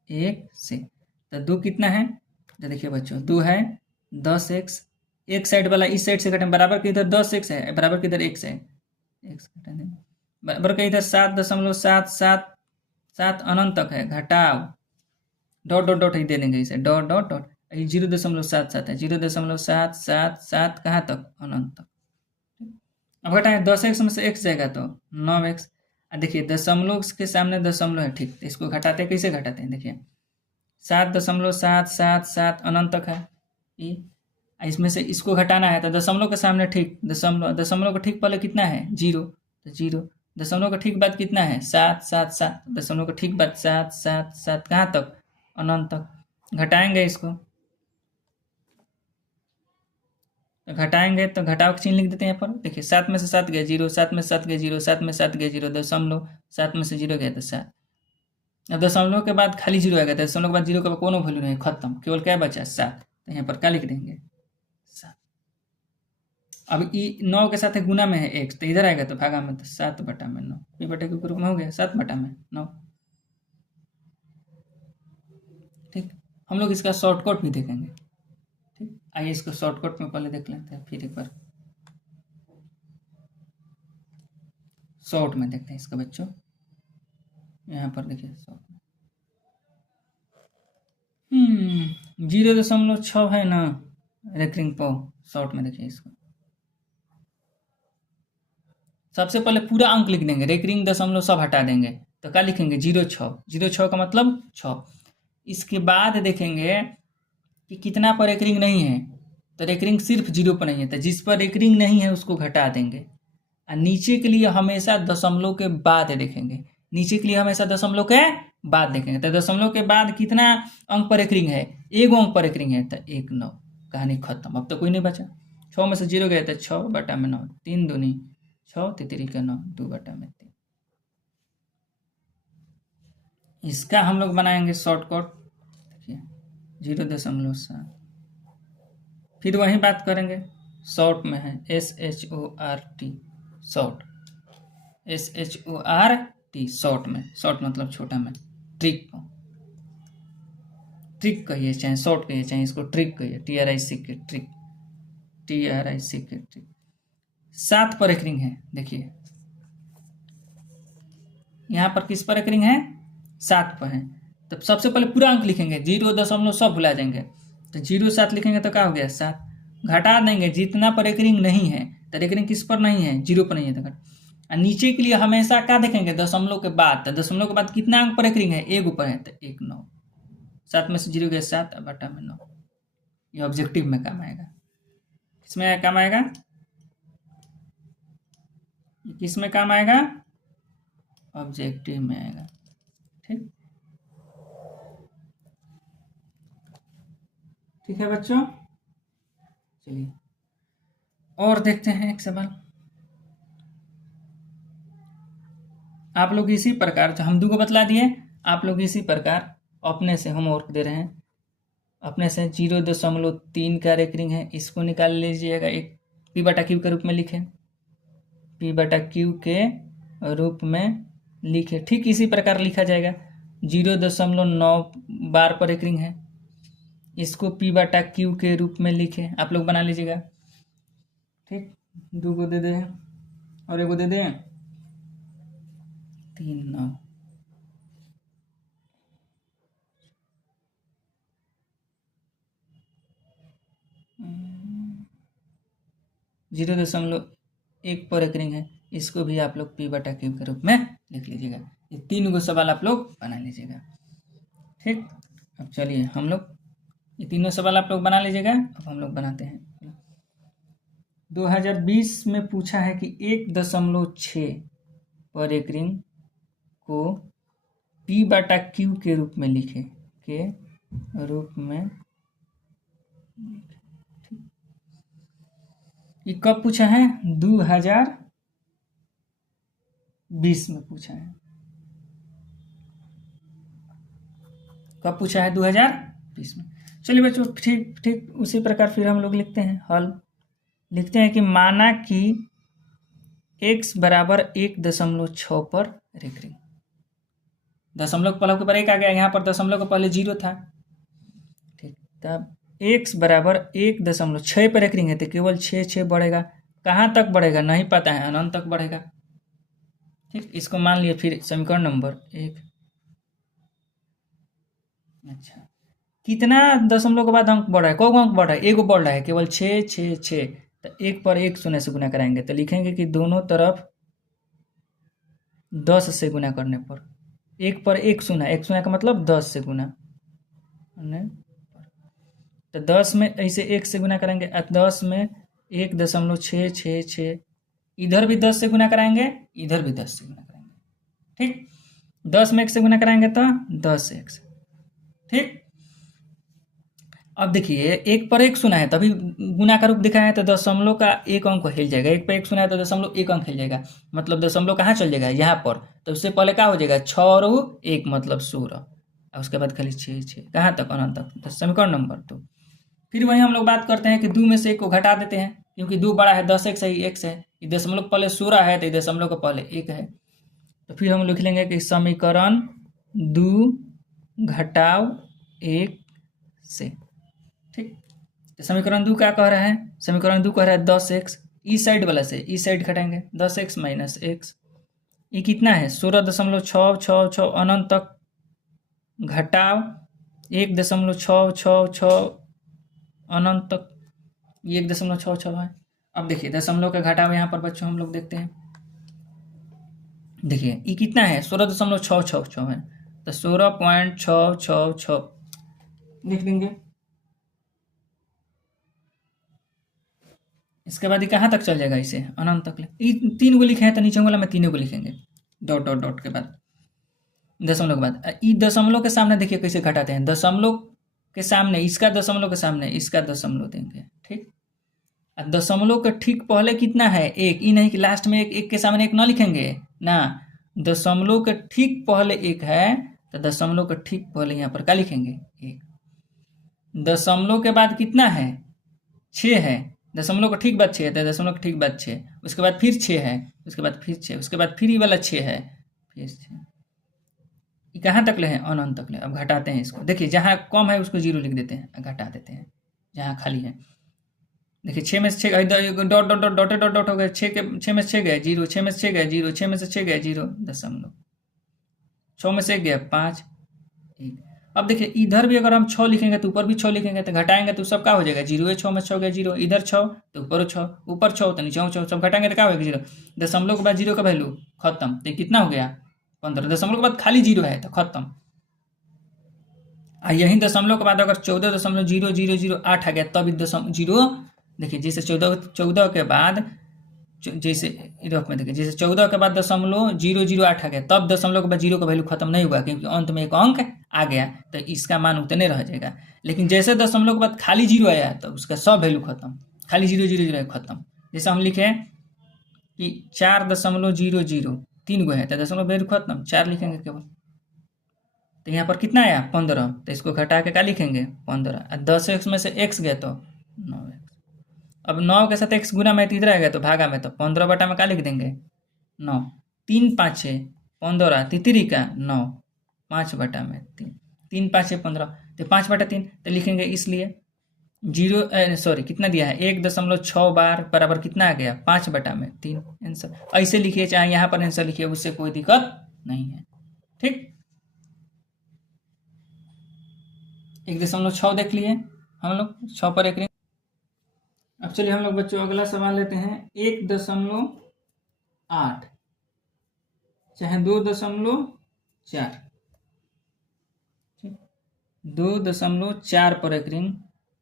1 से, तो 2 कितना है, तो देखिए बच्चों 2 है 10x, एक साइड वाला इस साइड से घटें, बराबर के इधर 10x है, बराबर के इधर x है, x घटा दें, बराबर के इधर 7.777 अनंत तक है, घटाओ डॉट डॉट डॉट ही दे देंगे इसे, डॉट डॉट डॉट, ये 0.77 है, 0.777 कहाँ तक, अनंत तक। अब घटाएं 10x में से x जाएगा तो 9x। देखिए दशमलव के सामने दशमलव है, ठीक, तो इसको घटाते हैं, कैसे घटाते हैं, देखिए 7.777 अनंत तक है ये। इसमें से इसको घटाना है तो दशमलव के सामने ठीक दशमलव का ठीक पहले कितना है, 0, तो 0, दशमलव का ठीक बाद कितना है, 777, दशमलव का ठीक बाद 777 कहाँ तक, अनंत तक। घटाएंगे इसको तो घटाएंगे तो घटाव का चिन्ह लिख देते हैं यहाँ पर। देखिए 7 में से 7 गया 0, 7 में से 7 गया 0, 7 में से 7 गया 0, दशमलव 7 में से 0 गया तो 7। अब दशमलव के बाद खाली 0 आएगा, दशमलव के बाद 0 का कोनो वैल्यू नहीं, खत्म, केवल क्या बचा, 7। तो यहाँ पर क्या लिख देंगे, 7। अब ई 9 के साथ गुना में है x, तो इधर आएगा तो भागा में, तो 7/9, p बटे q के रूप में हो गया 7/9। ठीक, हम लोग इसका शॉर्टकट भी देखेंगे। ठीक, आइए इसको शॉर्टकट में पहले देख लेते हैं, फिर एक बार शॉर्ट में देखते हैं इसका बच्चों। यहाँ पर देखिए शॉर्ट में 0.6 है ना रेकरिंग पो, शॉर्ट में देखिए इसको सबसे पहले पूरा अंक लिख देंगे, रेकरिंग दशमलव सब हटा देंगे, तो क्या लिखेंगे, 0.6 का मतलब 6। इसके बाद देखेंगे कि कितना पर रेकरिंग नहीं है, तो रेकरिंग सिर्फ 0 पर नहीं है, तो जिस पर रेकरिंग नहीं है उसको घटा देंगे। और नीचे के लिए हमेशा दशमलव के बाद देखेंगे, नीचे के लिए हमेशा दशमलव के बाद देखेंगे, तो दशमलव के बाद कितना अंक पर रेकरिंग है, 1 अंक पर रेकरिंग है, तो 1 9, कहानी खत्म। अब तो कोई नहीं बचा, 6 में से 0 गया तो 6/9, 3 दूनी 6, 3 का 9, 2/3। इसका हम लोग बनाएंगे शॉर्टकट, देखिए 0.7। फिर वही बात करेंगे, शॉर्ट में है SHORT, शॉर्ट, SHORT शॉर्ट में, शॉर्ट मतलब छोटा में, ट्रिक कहिए चाहे शॉर्ट कहिए चाहे इसको ट्रिक कहिए, TRIC ट्रिक, ट्रिक। 7 पर रेकरिंग है, देखिए यहाँ पर किस पर रेकरिंग है, 7 पर है। तो सबसे पहले पूरा अंक लिखेंगे, 0 सब भुला जाएंगे, तो 0 7 लिखेंगे तो क्या हो गया, 7। घटा देंगे जितना पर रेकरिंग नहीं है, तो रेकरिंग किस पर नहीं है, 0 पर नहीं है, तो और नीचे के लिए हमेशा क्या देखेंगे, दशमलव के बाद, तो दशमलव के बाद कितना अंक पर रेकरिंग है, 1 ऊपर है, तो 1 9, 7 में से 0 गया 7/9। ये ऑब्जेक्टिव में काम आएगा, किसमें काम आएगा, किस में काम आएगा, ऑब्जेक्टिव में आएगा। ठीक है बच्चों, चलिए और देखते हैं एक सवाल। आप लोग इसी प्रकार, जो हम 2 को बतला दिए, आप लोग इसी प्रकार अपने से होमवर्क दे रहे हैं, अपने से 0.3 का रेकरिंग है, इसको निकाल लीजिएगा, एक p/q के रूप में लिखें, p/q के रूप में लिखे। ठीक इसी प्रकार लिखा जाएगा, 0.9 बार पर रेकरिंग है, इसको p/q के रूप में लिखे, आप लोग बना लीजिएगा। ठीक, 2 को दे दें और 1 को दे दें, 3 9, 0.1 पर रेकरिंग है, इसको भी आप लोग p/q के रूप में लिख लीजिएगा। ये 3 को सवाल आप लोग बना लीजिएगा। ठीक, अब चलिए हम लोग ये तीनों सवाल आप लोग बना लीजिएगा। अब हम लोग बनाते हैं, 2020 में पूछा है कि 1.6 पर रेकरिंग को p/q के रूप में लिखे, के रूप में। ये कब पूछा है, 2020 में पूछा है। कब पूछा है, 2020 में। चलिए बच्चों, ठीक उसी प्रकार फिर हम लोग लिखते हैं हल। लिखते हैं कि माना कि x बराबर 1.6 पर रेकरिंग, दशमलव के पहले 1 आ गया, यहाँ पर दशमलव के पहले 0 था। ठीक, तब x बराबर 1.6 पर रेकरिंग है, तो केवल 6 बढ़ेगा, कहाँ तक बढ़ेगा नहीं पता है, अनंत तक बढ़ेगा। ठीक, इसको मान लिए फिर समीकरण नंबर 1। अच्छा, कितना दशमलव के बाद अंक बढ़ रहा है, कौ अंक बढ़ रहा है, एगो बढ़ रहा है केवल 6 6 6। तो एक पर एक शून्य से गुना कराएंगे तो लिखेंगे कि दोनों तरफ 10 से गुना करने पर एक पर एक शून्य का मतलब 10 से गुना, तो 10 में ऐसे एक से गुना करेंगे, 10 में 1.666, इधर भी 10 से गुना कराएंगे, इधर भी 10 से गुना कराएंगे। ठीक, 10 में 1 से गुना कराएंगे तो 10 1 से। ठीक, अब देखिए एक पर एक शून्य है तभी गुना का रूप दिखाया है तो दशमलव का एक अंक हिल जाएगा, एक पर एक शून्य है तो दशमलव एक अंक हिल जाएगा, मतलब दशमलव कहाँ चल जाएगा, यहाँ पर। तो उससे पहले क्या हो जाएगा, 6 और 1 मतलब 16, और उसके बाद खाली 6 6 कहाँ तक, अनंत तक। तो समीकरण नंबर 2। फिर वही हम लोग बात करते हैं कि 2 में से 1 को घटा देते हैं, क्योंकि 2 बड़ा है, 10 एक सही 1 से, ये दशमलव पहले 16 है तो ये दशमलव का पहले 1 है। तो फिर हम लिख लेंगे कि समीकरण 2 घटाव 1 से। ठीक, तो समीकरण 2 क्या कह रहा है, समीकरण 2 कह रहा है 10x, इस साइड वाला से इस साइड घटाएंगे, 10x माइनस x, ये कितना है 16.666 अनंत तक घटाव 1.666 अनंत तक, ये 1.66 है। अब देखिए दशमलव का घटाव यहाँ पर बच्चों हम लोग देखते हैं, देखिए ये कितना है 16.666 है, तो 16.666 लिख देंगे। इसके बाद ये कहाँ तक चल जाएगा, इसे अनंत तक ले, ये 3 को लिखे हैं तो नीचे वाला में 3 को लिखेंगे, डॉट डॉट डॉट के बाद दशमलव के बाद। ये दशमलव के सामने देखिए कैसे घटाते हैं, दशमलव के सामने इसका दशमलव के सामने इसका दशमलव देंगे। ठीक, दशमलव के ठीक पहले कितना है 1, ये नहीं कि लास्ट में एक के सामने 1 ना लिखेंगे ना, दशमलव के ठीक पहले 1 है तो दशमलव के ठीक पहले यहाँ पर क्या लिखेंगे 1। दशमलव के बाद कितना है 6 है, दशमलव का ठीक बाद 6 है तो दशमलव का ठीक बाद 6, उसके बाद फिर 6 है, उसके बाद फिर 6, उसके बाद फिर ये वाला 6 है, फिर 6, ये कहाँ तक ले हैं अनंत तक ले। अब घटाते हैं इसको, देखिए जहाँ कम है उसको 0 लिख देते हैं, घटा देते हैं जहाँ खाली है। देखिए 6 में से 6 dot dot dot dot dot dot हो गया, 6 में से 6 गए 0, 6 में से 6 गए 0, 6 में से 6 गए 0 दशमलव, 6 में से 1 गया 5 1। अब देखिए इधर भी अगर हम 6 लिखेंगे तो ऊपर भी 6 लिखेंगे तो घटाएंगे तो सब क्या हो जाएगा 0 है, 6 में 6 गया 0, इधर 6 तो ऊपर 6, ऊपर 6 तो नीचे 6, सब घटाएंगे तो क्या होगा 0, दशमलव के बाद 0 का वैल्यू खत्म, तो कितना हो गया 15, दशमलव के बाद खाली 0 है तो खत्म। यही दशमलव के बाद अगर 14.0008 आ गया तब दशमलव 0, देखिए जैसे 14 के बाद जैसे रफ में देखिए जैसे 14 के बाद दशमलव 008 आ गया तब दशमलव के बाद 0 का वैल्यू खत्म नहीं हुआ, क्योंकि अंत में एक अंक आ गया तो इसका मान उतने रह जाएगा। लेकिन जैसे दशमलव के बाद खाली 0 आया तो उसका सब वैल्यू खत्म, खाली 0 खत्म। जैसे हम लिखे कि 4.00 3 गो है तो दशमलव वैल्यू खत्म, 4 लिखेंगे केवल, तो यहाँ पर कितना आया 15, तो इसको घटा के क्या लिखेंगे 15, 10x में से x गया तो 9x। अब 9 के साथ x गुना में तो इधर आएगा तो भागा में, तो 15 बटा में क्या लिख देंगे 9, 3 5 6 15, तितरी का 9, 5 बटा में 3, 3 5 6 15, तो 5 बटा 3 तो लिखेंगे, इसलिए 0 कितना दिया है 1.6 बार बराबर कितना आ गया 5 बटा में 3 आंसर। ऐसे लिखिए चाहे यहाँ पर आंसर लिखिए, उससे कोई दिक्कत नहीं है। ठीक, 1.6 देख लिए हम लोग, 6 पर 1। अब चलिए हम लोग बच्चों अगला सवाल लेते हैं, 1.8 चाहे 2.4, 2.4 पर एक रिंग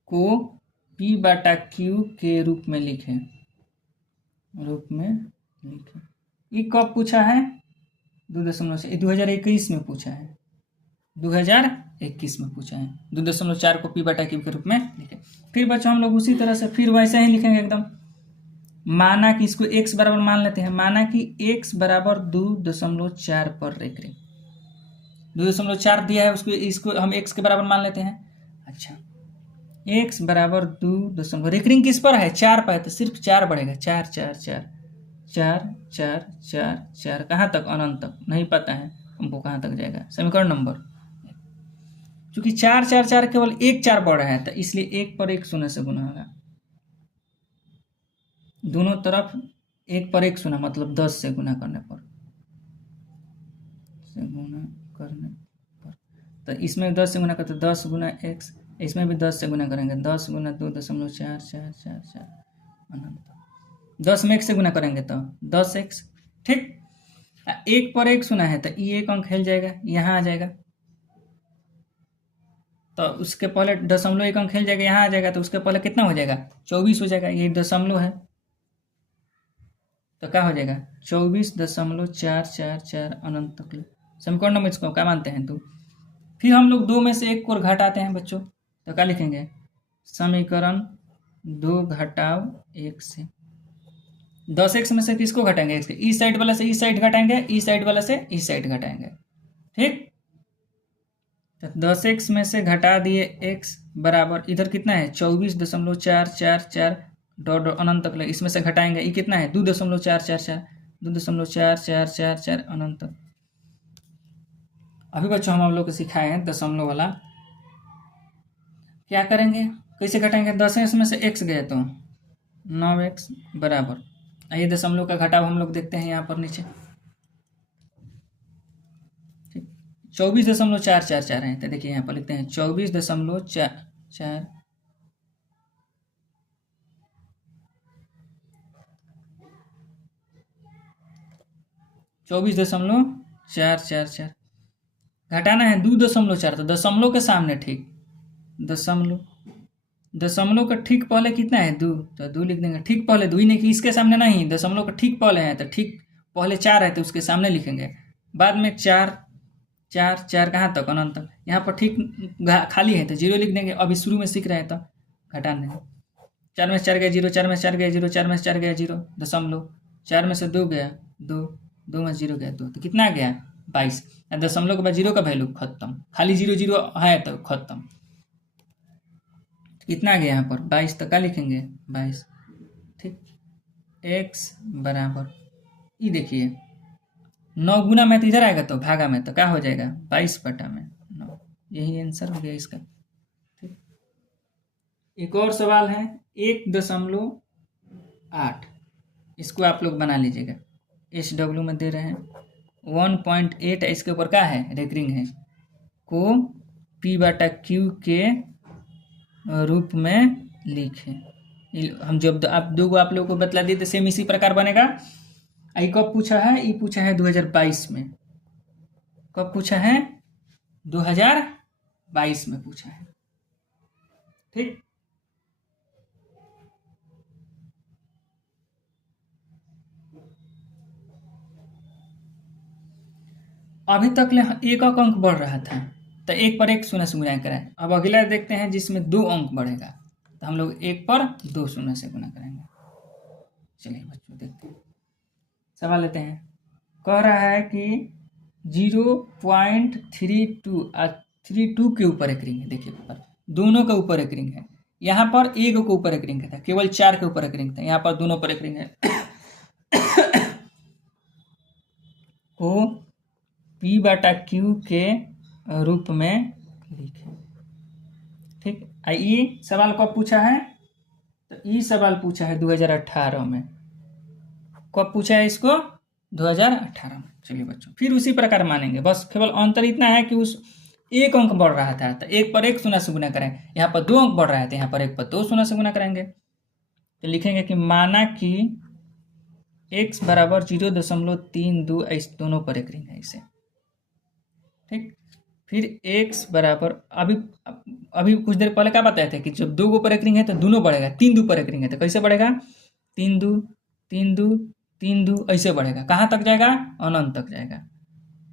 को P बटा Q के रूप में लिखें, ये कब पूछा है 2021 में पूछा है, 2021 में पूछा है, 2.4 को P बटा Q के रूप में लिखें। फिर बच्चों हम लोग उसी तरह से फिर वैसे ही लिखेंगे एकदम, माना कि इसको x बराबर मान लेते हैं, माना कि x बराबर 2.4 पर एक रिंग, 2.4 दिया है उसको, इसको हम x के बराबर मान लेते हैं। अच्छा x बराबर 2. एक रिंग किस पर है 4 पर है तो सिर्फ 4 बढ़ेगा, 4 4 4 4 4 4 4 कहाँ तक अनंत तक नहीं पता है हमको कहाँ तक जाएगा। समीकरण नंबर, क्योंकि 4 4 4 केवल एक 4 बढ़ रहा है तो इसलिए 1 पर 1 शून्य से गुना होगा, दोनों तरफ 1 पर 1 शून्य मतलब 10 से गुना करने पर, तो इसमें 10 से गुना करते 10 गुना x, इसमें भी 10 से गुना करेंगे 10 गुना 2.444 अनंत। 10 में 1 से गुना करेंगे तो 10x। ठीक, एक पर एक सुना है तो ये एक अंक हिल जाएगा, यहाँ आ जाएगा, तो उसके पहले दशमलव एक अंक हिल जाएगा, यहाँ आ जाएगा, तो उसके पहले कितना हो जाएगा 24 हो जाएगा, ये दशमलव है तो क्या हो जाएगा 24.444 अनंत तक। समीकरण नंबर इसको क्या मानते हैं तो फिर हम लोग 2 में से 1 को घटाते हैं बच्चों, तो क्या लिखेंगे समीकरण 2 घटाव 1 से 10x में से किसको घटाएंगे x के, इस साइड वाला से इस साइड घटाएंगे, इस साइड वाला से इस साइड घटाएंगे। ठीक, तो 10x में से घटा दिए x बराबर इधर कितना है 24.444 डॉट अनंत तक, इसमें से घटाएंगे ये कितना है 2.444 अनंत तक। अभी बच्चों हम आप लोग को सिखाए हैं दशमलव वाला, क्या करेंगे कैसे घटाएंगे, 10x में से x गए तो 9x बराबर, ये दशमलव का घटाव हम लोग देखते हैं यहाँ पर नीचे 24.444 है, तो देखिए यहाँ पर लिखते हैं 24.444 24.444 घटाना है 2.4, तो दशमलव के सामने ठीक दशमलव का ठीक पहले कितना है 2, तो 2 लिख देंगे, ठीक पहले 2 ही नहीं कि इसके सामने नहीं, दशमलव का ठीक पहले है तो ठीक पहले 4 है तो उसके सामने लिखेंगे, बाद में 4 कहाँ तक अनंत तक, यहाँ पर ठीक खाली है तो 0 लिख देंगे, अभी शुरू में सीख रहे हैं तो घटाना है, 4 में से 4 गया 0, 4 में से 4 गया 0, 4 में से 4 गया 0 दशमलव, 4 में से 2 गया 2, 2 में 0 गया 2, तो कितना गया 22, दशमलव के बाद 0 का वैल्यू खत्म, खाली 0 0 है तो खत्म, कितना गया यहाँ पर 22, तो क्या लिखेंगे 22। ठीक, x बराबर ये देखिए 9 गुना में तो इधर आएगा तो भागा में तो क्या हो जाएगा 22/9, यही आंसर हो गया इसका। ठीक, एक और सवाल है 1.8, इसको आप लोग बना लीजिएगा, SW में दे रहे हैं 1.8, इसके ऊपर क्या है रेकरिंग है, को P/Q के रूप में लिखे, हम जब आप दो आप लोगों को बतला दिए तो सेम इसी प्रकार बनेगा। आई कब पूछा है, ये पूछा है 2022 में, कब पूछा है 2022 में पूछा है। ठीक, अभी तक एक अंक बढ़ रहा था तो 1 पर 1 शून्य से गुना कराए, अब अगला देखते हैं जिसमें 2 अंक बढ़ेगा, तो हम लोग 1 पर 2 शून्य से गुना करेंगे। चलिए बच्चों देखते हैं, सवाल लेते हैं, कह रहा है कि 0.32 के ऊपर एक रिंग है, देखिए ऊपर दोनों के ऊपर एक रिंग है, यहाँ पर एक के ऊपर एक रिंग था, केवल 4 के ऊपर एक रिंग था, यहाँ पर दोनों पर एक रिंग है को P/Q के रूप में लिखे। ठीक, ये सवाल कब पूछा है, तो ये सवाल पूछा है 2018 में, कब पूछा है इसको 2018 में। चलिए बच्चों फिर उसी प्रकार मानेंगे, बस केवल अंतर इतना है कि उस 1 अंक बढ़ रहा था तो 1 पर 1 शून्य से गुना करें, यहाँ पर 2 अंक बढ़ रहा है तो यहाँ पर 1 पर 2 शून्य से गुना करेंगे, तो लिखेंगे कि माना कि x बराबर 0.32, इस दोनों पर एक रिंग है इसे। ठीक, फिर x बराबर अभी कुछ देर पहले क्या बताए थे कि जब 2 पर एक रिंग है तो दोनों बढ़ेगा, 3 2 पर एक रिंग है तो कैसे बढ़ेगा 3 2 3 2 3 2 ऐसे बढ़ेगा, कहाँ तक जाएगा अनंत तक जाएगा।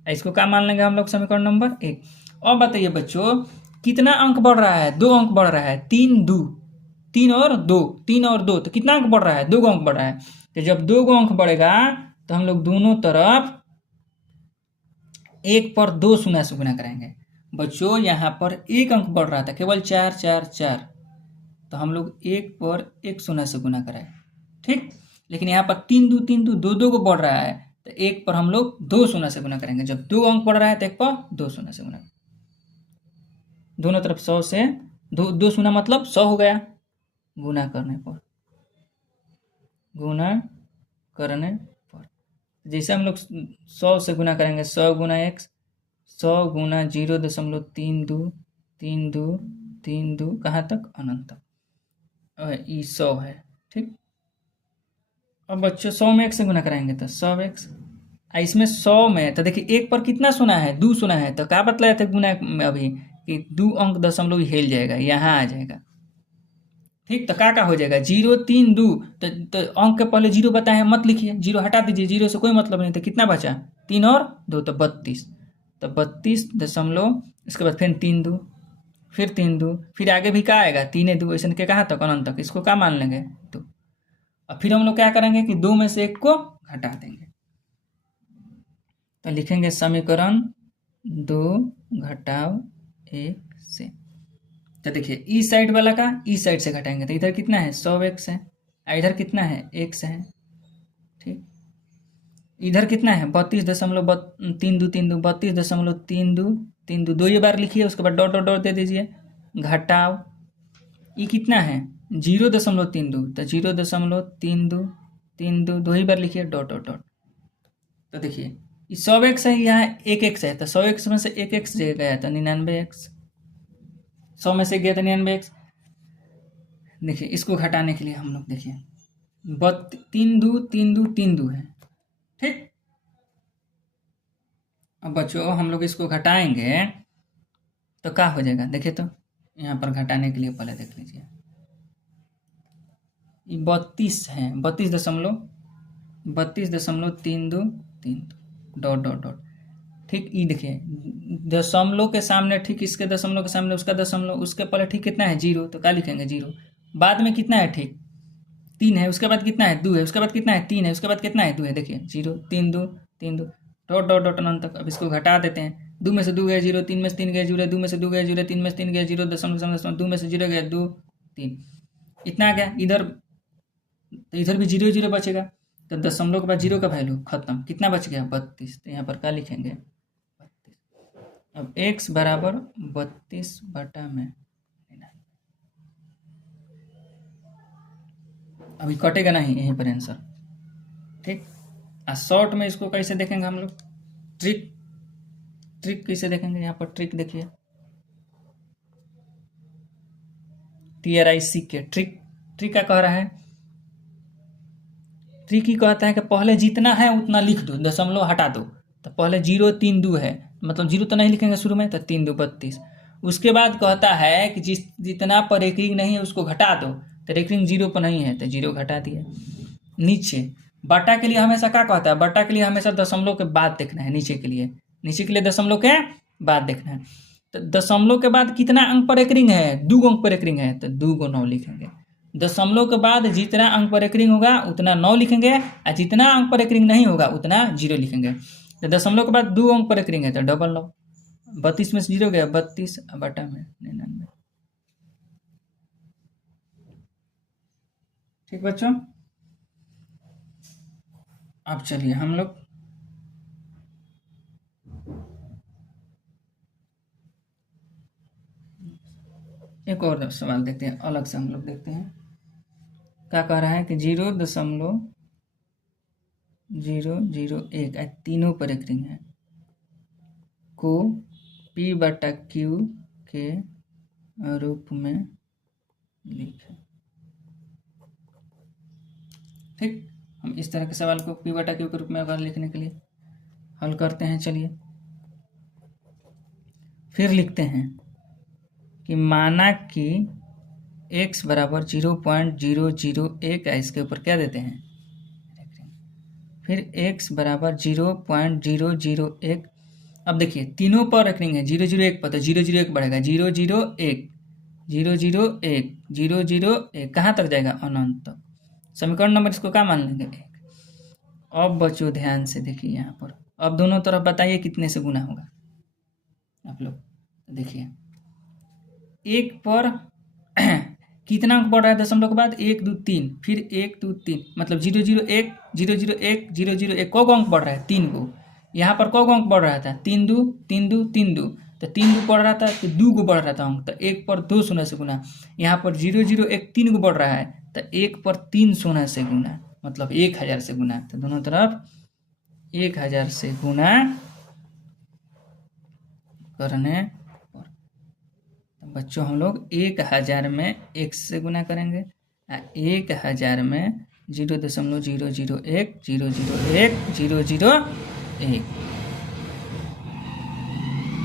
इसको क्या मान लेंगे हम लोग समीकरण नंबर 1। अब बताइए बच्चों कितना अंक बढ़ रहा है, 2 अंक बढ़ रहा है, 3 और 2 तो कितना अंक बढ़ रहा है 2 अंक बढ़ रहा है, तो जब 2 अंक बढ़ेगा तो हम लोग दोनों तरफ 1 पर 2 शून्य से गुना करेंगे। बच्चों यहाँ पर 1 अंक बढ़ रहा था केवल 4 4 4, तो हम लोग 1 पर 1 शून्य से गुना कराए। ठीक, लेकिन यहाँ पर 3 2 3 2 2 2 को बढ़ रहा है तो 1 पर हम लोग 2 शून्य से गुना करेंगे, जब 2 अंक बढ़ रहा है तो 1 पर 2 शून्य से गुना, दोनों तरफ 100 से 2 शून्य मतलब 100 हो गया, गुना करने पर जैसे हम लोग 100 से गुना करेंगे 100 गुना x 100 गुना 0.3232 कहाँ तक, अनंत तक। ये 100 है, ठीक। अब बच्चों 100 में 1 से गुना कराएंगे तो 100x, इसमें 100 में तो देखिए 1 पर कितना सुना है, 2 सुना है, तो क्या बतलाया था गुना में अभी कि 2 अंक दशमलव हिल जाएगा, यहाँ आ जाएगा, ठीक। तो क्या हो जाएगा 0.32, तो अंक के पहले 0 बताए मत लिखिए, 0 हटा दीजिए, 0 से कोई मतलब नहीं, तो कितना बचा 3 और 2 तो 32, तो 32 दशमलव, इसके बाद फिर 3 2, फिर 3 2, फिर आगे भी क्या आएगा 3 2, ऐसे के कहाँ तक अनंत तक, इसको क्या मान लेंगे 2। अब फिर हम लोग क्या करेंगे कि 2 में से 1 को घटा देंगे, तो लिखेंगे समीकरण 2 घटाव 1 से। तो देखिए इस साइड वाला का इस साइड से घटाएंगे तो इधर कितना है 100x है, इधर कितना है x है, ठीक। इधर कितना है 32.32 दो ये बार लिखिए, उसके बाद डॉट डॉट डॉट दे दीजिए, घटाव ये कितना है 0.32, तो 0.32 दो ही बार लिखिए, डॉट डॉट डॉट। तो देखिए 100x है, यहाँ 1x है, तो 100x में से 1x गया तो 99x, 100 में से गया तो 99x। देखिए इसको घटाने के लिए हम लोग देखिए 3 2 है, ठीक। अब बच्चों हम लोग इसको घटाएंगे तो क्या हो जाएगा, देखिए तो यहाँ पर घटाने के लिए पहले देख लीजिए, 32 है, 32.32 डॉट डॉट डॉट, ठीक। ये देखिए दशमलव के सामने, ठीक इसके दशमलव के सामने उसका दशमलव, उसके पहले ठीक कितना है 0, तो क्या लिखेंगे 0, बाद में कितना है ठीक 3 है, उसके बाद कितना है 2 है, उसके बाद कितना है 3 है, उसके बाद कितना है 2 है, देखिए 0 3 2 डॉट डॉट डॉट अनंत तक। अब इसको घटा देते हैं, 2 में से 2 गया 0, 3 में से 3 गया 0, 2 में से 2 गया 0, 3 में से 3 गया 0, दशमलव 2 में से 0 गया 2 3, इतना आ गया। इधर तो इधर भी 0 0 बचेगा, तो दशमलव के बाद 0 का वैल्यू खत्म, कितना बच गया 32, तो यहाँ पर क्या लिखेंगे 32। अब x बराबर 32 बटा में, अभी कटेगा नहीं यहीं पर आंसर, ठीक। शॉर्ट में इसको कैसे देखेंगे हम लोग, ट्रिक कैसे देखेंगे, यहाँ पर ट्रिक देखिए, TRIC के ट्रिक क्या कह रहा है, ट्रिक ही कहता है कि पहले जितना है उतना लिख दो, दशमलव हटा दो, तो पहले 0 3 2 है, मतलब 0 तो नहीं लिखेंगे शुरू में, तो 3 2 32, उसके बाद कहता है कि जितना पर रेकरिंग नहीं है उसको घटा दो, तो रेकरिंग 0 पर नहीं है तो 0 घटा दिया। नीचे बटा के लिए हमेशा क्या कहता है, बटा के लिए हमेशा दशमलव के बाद देखना है, नीचे के लिए दशमलव के बाद देखना है, तो दशमलव के बाद कितना अंक पर एक रिंग है, 2 अंक पर एक रिंग है, तो 2 को 9 लिखेंगे। दशमलव के बाद जितना अंक पर एक रिंग होगा उतना 9 लिखेंगे, और जितना अंक पर एक रिंग नहीं होगा उतना 0 लिखेंगे। तो दशमलव के बाद 2 अंक पर एक रिंग है तो डबल 9, 32 में से 0 गया 32 बटा में 99, ठीक बच्चों। अब चलिए हम लोग एक और सवाल देखते हैं, अलग से हम लोग देखते हैं क्या कह रहा है कि 0.001 तीनों पर एक रिंग है को P बटा Q के रूप में लिखें, ठीक। हम इस तरह के सवाल को P बटा Q के रूप में अगर लिखने के लिए हल करते हैं, चलिए फिर लिखते हैं कि माना कि x बराबर 0.001 है, इसके ऊपर क्या देते हैं, फिर x बराबर 0.001। अब देखिए तीनों पर रखनी है 001 पर, तो 001 बढ़ेगा 001 001 001 कहाँ तक जाएगा, अनंत तक। समीकरण नंबर इसको क्या मान लेंगे 1। अब बच्चों ध्यान से देखिए यहाँ पर, अब दोनों तरफ बताइए कितने से गुना होगा, आप लोग देखिए 1 पर कितना अंक बढ़ रहा है दशमलव के बाद 1 2 3, फिर 1 2 3, मतलब 001 001 001 को अंक बढ़ रहा है 3 को, यहाँ पर को अंक बढ़ रहा था 3 2 3 2 3 2, तो 3 2 बढ़ रहा था तो 2 को बढ़ रहा था अंक, तो 1 पर 2 शून्य से गुना, यहाँ पर 001 3 को बढ़ रहा है तो 1 पर 3 शून्य से गुना, मतलब 1000 से गुना, तो दोनों तरफ 1000 से गुना करने पर। तो बच्चों हम लोग 1000 में x से गुना करेंगे, 1000 में 0.001 001 001,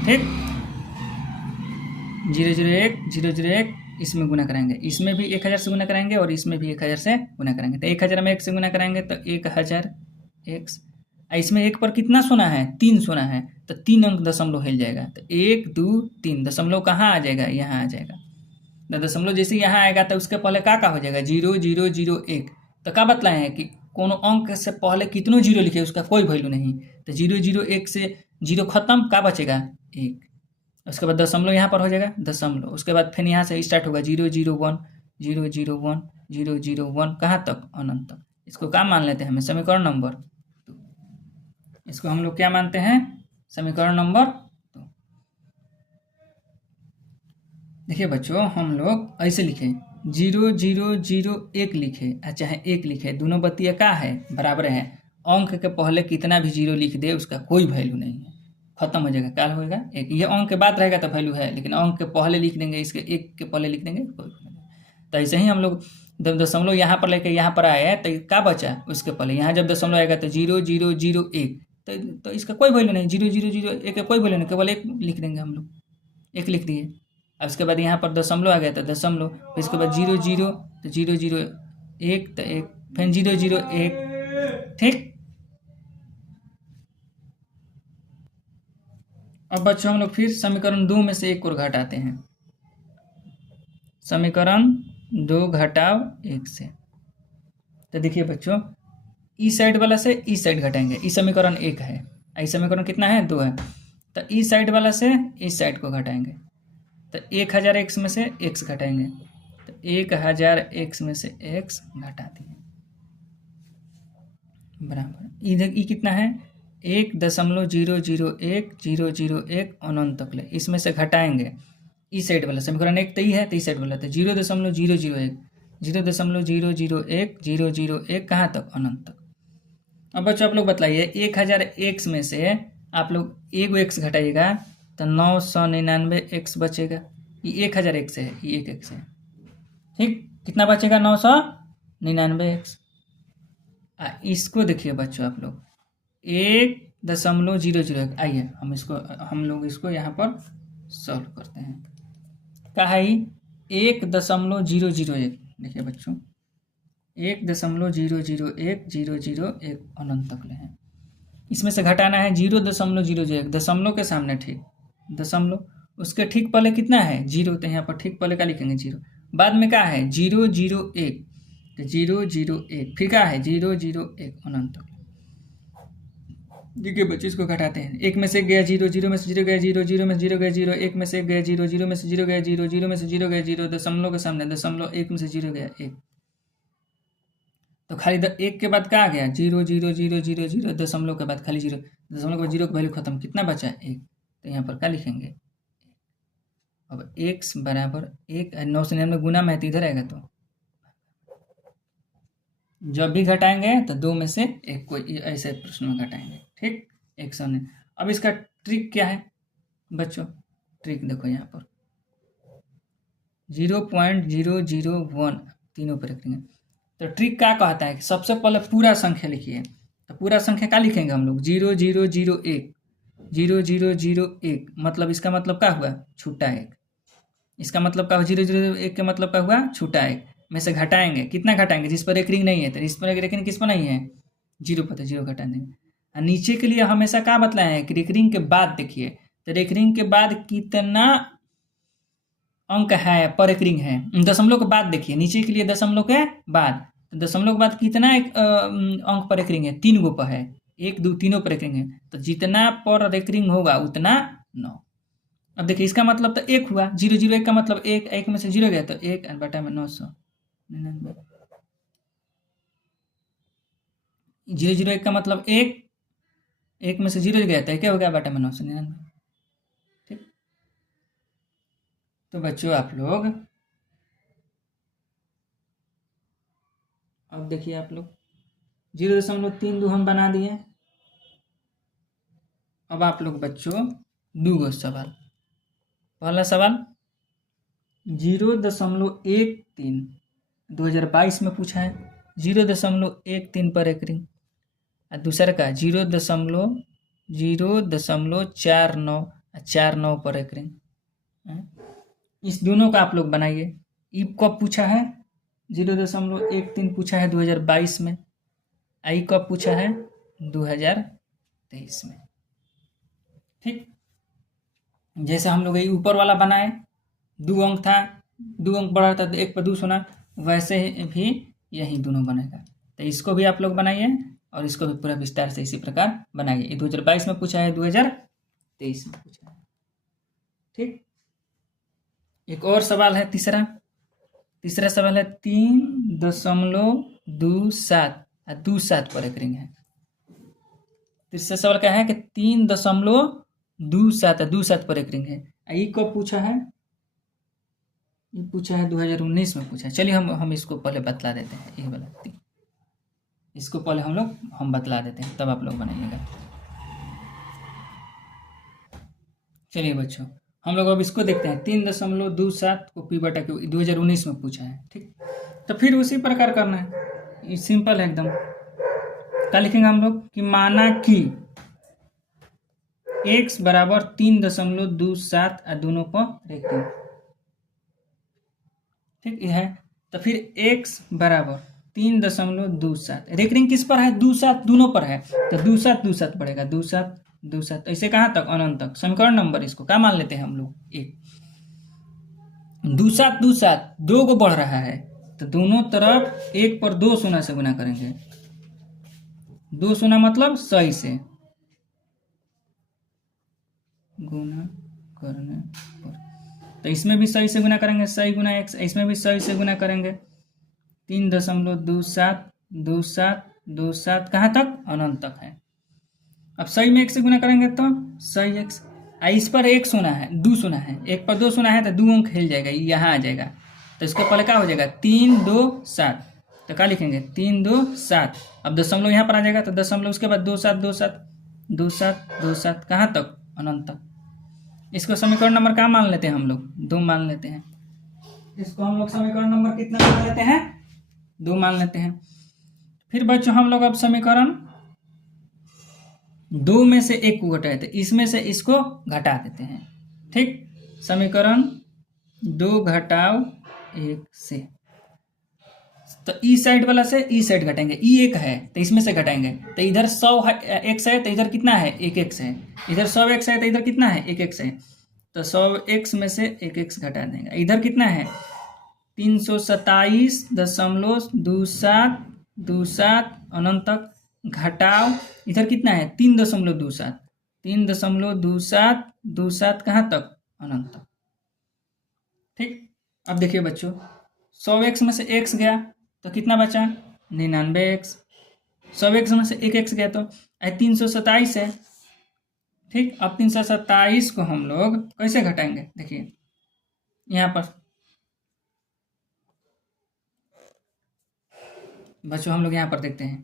ठीक, 001 001 इसमें गुना कराएंगे, इसमें भी 1000 से गुना कराएंगे और इसमें भी 1000 से गुना कराएंगे। तो 1000 में 1 से गुना कराएंगे तो 1000 x, इसमें 1 पर कितना सोना है, 3 सोना है, तो 3 अंक दशमलव हिल जाएगा। तो 1 2 3 दशमलव कहाँ आ जाएगा, यहाँ आ जाएगा। तो दशमलव जैसे यहाँ आएगा तो उसके पहले का हो जाएगा 0001। तो क्या बतलाए हैं कि कोनो अंक से पहले कितनों जीरो लिखे उसका कोई वैल्यू नहीं। तो 001 से जीरो खत्म, का बचेगा 1। उसके बाद दशमलव यहाँ पर हो जाएगा दशमलव, उसके बाद फिर यहाँ से स्टार्ट होगा 001 001 001 कहाँ तक, अनंत तक। इसको क्या मान लेते हैं हमें, समीकरण नंबर 2। इसको हम लोग क्या मानते हैं, समीकरण नंबर 2। देखिए बच्चों हम लोग ऐसे लिखे 0001 लिखे चाहे 1 लिखे, दोनों बत्तियाँ का है, बराबर है। अंक के पहले कितना भी जीरो लिख दे उसका कोई वैल्यू नहीं है, खत्म हो जाएगा, क्या होगा एक। ये अंक के बाद रहेगा तो वैल्यू है, लेकिन अंक के पहले लिख देंगे, इसके 1 के पहले लिख देंगे कोई वैल्यू नहीं। तो ऐसे ही हम लोग जब दशमलव यहाँ पर लेके यहाँ पर आए तो क्या बचा, उसके पहले यहाँ जब दशमलव आएगा तो 0001, तो इसका कोई वैल्यू नहीं, 0001 का कोई वैल्यू नहीं, केवल 1 लिख देंगे हम लोग, 1 लिख दिए। अब उसके बाद यहाँ पर दशमलव आ गया तो दशमलव, फिर इसके बाद 00 तो 001 तो 1, फिर 001, ठीक। अब बच्चों हम लोग फिर समीकरण 2 में से 1 को घटाते हैं, समीकरण 2 घटाव 1 से। तो देखिए बच्चों इस साइड वाला से इस साइड घटाएंगे, इस समीकरण 1 है, इस समीकरण कितना है 2 है, तो इस साइड वाला से इस साइड को घटाएंगे, तो 1000 x में से x घटाएंगे, तो 1000 x में से x घटा दिए, बराबर इधर ये कितना है 1.001 001 अनंत तक ले, इसमें से घटाएंगे इस साइड वाला, समीकरण 1 तो ही है तो इस साइड वाला, तो 0.001 0.001 001 कहाँ तक, अनंत तक। अब बच्चों आप लोग बताइए 1000 x में से आप लोग एक x घटाइएगा तो 999 x बचेगा, ये 1000 x है, ये 1 x है, ठीक, कितना बचेगा 999 x। इसको देखिए बच्चों आप लोग 1.001, आइए हम लोग इसको यहाँ पर सॉल्व करते हैं। क्या है 1.001, देखिए बच्चों 1.001 001 अनंत तक ले हैं, इसमें से घटाना है 0.001 दशमलव के सामने, ठीक, दशमलव उसके ठीक पहले कितना है 0, तो यहाँ पर ठीक पहले क्या लिखेंगे 0, बाद में क्या है 001, तो 001 फिर क्या है 001 अनंत तक। देखिए बच्चे इसको घटाते हैं, 1 में से गया 0 0 में से 0 गया 0 0 में से 0 गया 0 1 में से गया 0 0 में से 0 गया 0 0 में से 0 गया 0 दशमलव के सामने दशमलव 1 में से 0 गया 1, तो खाली 1 के बाद क्या आ गया 0 0 0 0 0 दशमलव के बाद खाली 0, दशमलव के बाद 0 की वैल्यू खत्म, कितना बचा 1, तो यहाँ पर क्या लिखेंगे। अब x बराबर 1, 999 गुना में इधर आएगा, तो जब भी घटाएंगे तो 2 में से 1 को ऐसे प्रश्न में घटाएंगे, ठीक, 100। अब इसका ट्रिक क्या है बच्चों, ट्रिक देखो यहाँ पर 0.001 तीनों पर रखेंगे। तो ट्रिक क्या कहता है कि सबसे पहले पूरा संख्या लिखिए, तो पूरा संख्या क्या लिखेंगे हम लोग 0001 0001, मतलब इसका मतलब क्या हुआ छूटा 1, इसका मतलब क्या हुआ 001 के मतलब क्या हुआ छूटा 1 में से घटाएंगे, कितना घटाएंगे जिस पर एक रिंग नहीं है, तो इस पर एक रिंग किस पर नहीं है 0 पर, तो 0 घटा देंगे। और नीचे के लिए हमेशा क्या बतलाए हैं कि रेकरिंग के बाद देखिए, तो रेकरिंग के बाद कितना अंक है पर एक रिंग है, दशमलव के बाद देखिए नीचे के लिए दशमलव के बाद, तो दशमलव के बाद कितना एक अंक पर एक रिंग है, 3 गो पर है, 1 2 तीनों पर एक रिंग है, तो जितना पर एक रिंग होगा उतना 9। अब देखिए इसका मतलब तो 1 हुआ, 001 का मतलब 1, 1 में से 0 गया तो 1 बटा में 999, 001 का मतलब 1, 1 में से 0 गया तो क्या हो गया बटा में 999, ठीक। तो बच्चों आप लोग अब देखिए आप लोग 0.32 हम बना दिए। अब आप लोग बच्चों 2 सवाल पहला सवाल 0.13 2022 में पूछा है, 0.13 पर एक रिंग। और दूसरा का 0.49 पर एक रिंग। इस दोनों का आप लोग बनाइए। ई कब पूछा है? 0.13 पूछा है 2022 में। आई कब पूछा है? 2023 में। ठीक, जैसे हम लोग ये ऊपर वाला बनाए, 2 अंक था, 2 अंक बढ़ा था तो 1 पर 2 सुना, वैसे भी यही दोनों बनेगा। तो इसको भी आप लोग बनाइए और इसको भी पूरा विस्तार से इसी प्रकार बनाइए। ये 2022 में पूछा है, 2023 में पूछा है। ठीक, एक और सवाल है तीसरा सवाल है 3.27 पर एक रिंग है। तीसरा सवाल क्या है कि 3.27 पर एक रिंग है। ये कब पूछा है? ये पूछा है 2019 में पूछा है। चलिए हम इसको पहले बतला देते हैं। ये वाला इसको पहले हम बतला देते हैं, तब आप लोग बनाइएगा। चलिए बच्चों, हम लोग अब इसको देखते हैं। 3.27 को पी बटा क्यू 2019 में पूछा है। ठीक, तो फिर उसी प्रकार करना है। ये सिंपल है एकदम। क्या लिखेंगे हम लोग कि माना कि x बराबर 3.27 और दोनों पर एक रिंग। ठीक, यह है। तो फिर x बराबर 3.27, रेकरिंग किस पर है? 27 दोनों पर है, तो 27 पड़ेगा। 27 ऐसे कहाँ तक? अनंत तक। समीकरण नंबर इसको क्या मान लेते हैं हम लोग? 1। 27 2 को बढ़ रहा है, तो दोनों तरफ 1 पर 2 शून्य से गुना करेंगे। 2 शून्य मतलब 100 से गुना करने पर, तो इसमें भी 100 से गुना करेंगे। 100 गुना x, इसमें भी 100 से गुना करेंगे। 3.27 कहाँ तक? अनंत तक है। अब 100 में 1 से गुना करेंगे तो 100x। इस पर 1 शून्य है, 2 शून्य है, 1 पर 2 शून्य है तो 2 अंक हिल जाएगा, यहाँ आ जाएगा। तो इसका पहले क्या हो जाएगा? 327, तो क्या लिखेंगे? 327। अब दशमलव यहाँ पर आ जाएगा, तो दशमलव उसके बाद 27 कहाँ तक? अनंत तक। इसको समीकरण नंबर क्या मान लेते हैं हम लोग? 2 मान लेते हैं। इसको हम लोग समीकरण नंबर कितना मान लेते हैं? 2 मान लेते हैं। फिर बच्चों हम लोग अब समीकरण 2 में से 1 को घटाए, तो इसमें से इसको घटा देते हैं। ठीक, समीकरण 2 घटाओ 1 से, तो ई साइड वाला से ई साइड घटाएंगे। ई 1 है तो इसमें से घटाएंगे, तो इधर 100x है तो इधर कितना है? 1x है। इधर 100x है तो इधर कितना है? 1x है। तो 100x में से 1x घटा देंगे। इधर कितना है? 327.27 अनंत तक घटाओ, इधर कितना है? 3.27 कहाँ तक? अनंत तक। ठीक, अब देखिए बच्चों, 100x में से x गया तो कितना बचा? 99x। 100x में से 1x गया तो 327 है। ठीक, अब 327 को हम लोग कैसे घटाएंगे? देखिए यहाँ पर बच्चों हम लोग यहाँ पर देखते हैं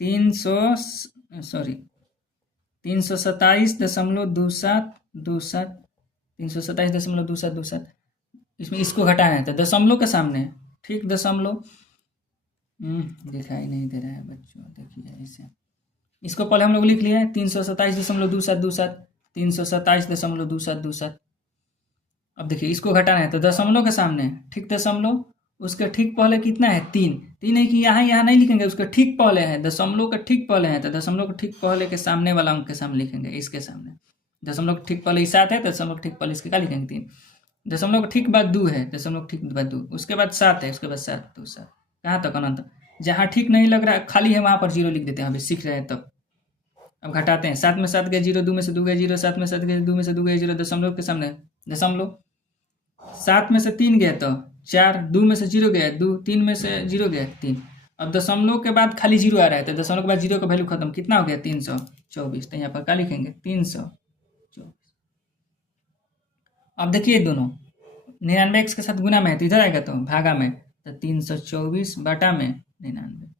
327.27 इसमें इसको घटाना है तो दशमलव के सामने। ठीक, दशमलव दिखाई नहीं दे रहा है बच्चों, देखिए ऐसे। इसको पहले हम लोग लिख लिया है 327.27 अब देखिए इसको घटाना है तो दशमलव के सामने। ठीक, दशमलव उसके ठीक पहले कितना है? 3 है कि यहाँ नहीं लिखेंगे, उसके ठीक पहले है, दशमलव के ठीक पहले है, तो दशमलव के ठीक पहले के सामने वाला अंक के सामने लिखेंगे, इसके सामने। दशमलव के ठीक पहले 7 है, दशमलव के ठीक पहले इसके क्या लिखेंगे? 3। दशमलव के ठीक बाद 2 है, दशमलव के ठीक बाद 2, उसके बाद 7 है, उसके बाद 7 2 7 कहाँ तक? अनंत। जहाँ ठीक नहीं लग रहा है खाली है वहाँ पर 0 लिख देते हैं, अभी सीख रहे हैं तब। अब घटाते हैं, 7 में 7 गए 0, 2 में से 2 गए 0, 7 में 7 गए 2 में से 2 गए 0, दशमलव के सामने दशमलव। 7 में से 3 गए तो 4, 2 में से 0 गया 2, 3 में से 0 गया 3। अब दशमलव के बाद खाली 0 आ रहा है, तो दशमलव के बाद 0 का वैल्यू खत्म, कितना हो गया? 324। तो यहाँ पर क्या लिखेंगे? 324। अब देखिए दोनों 99x के साथ गुना में है तो इधर आएगा, तो भागा में, तो 324 बटा में 99।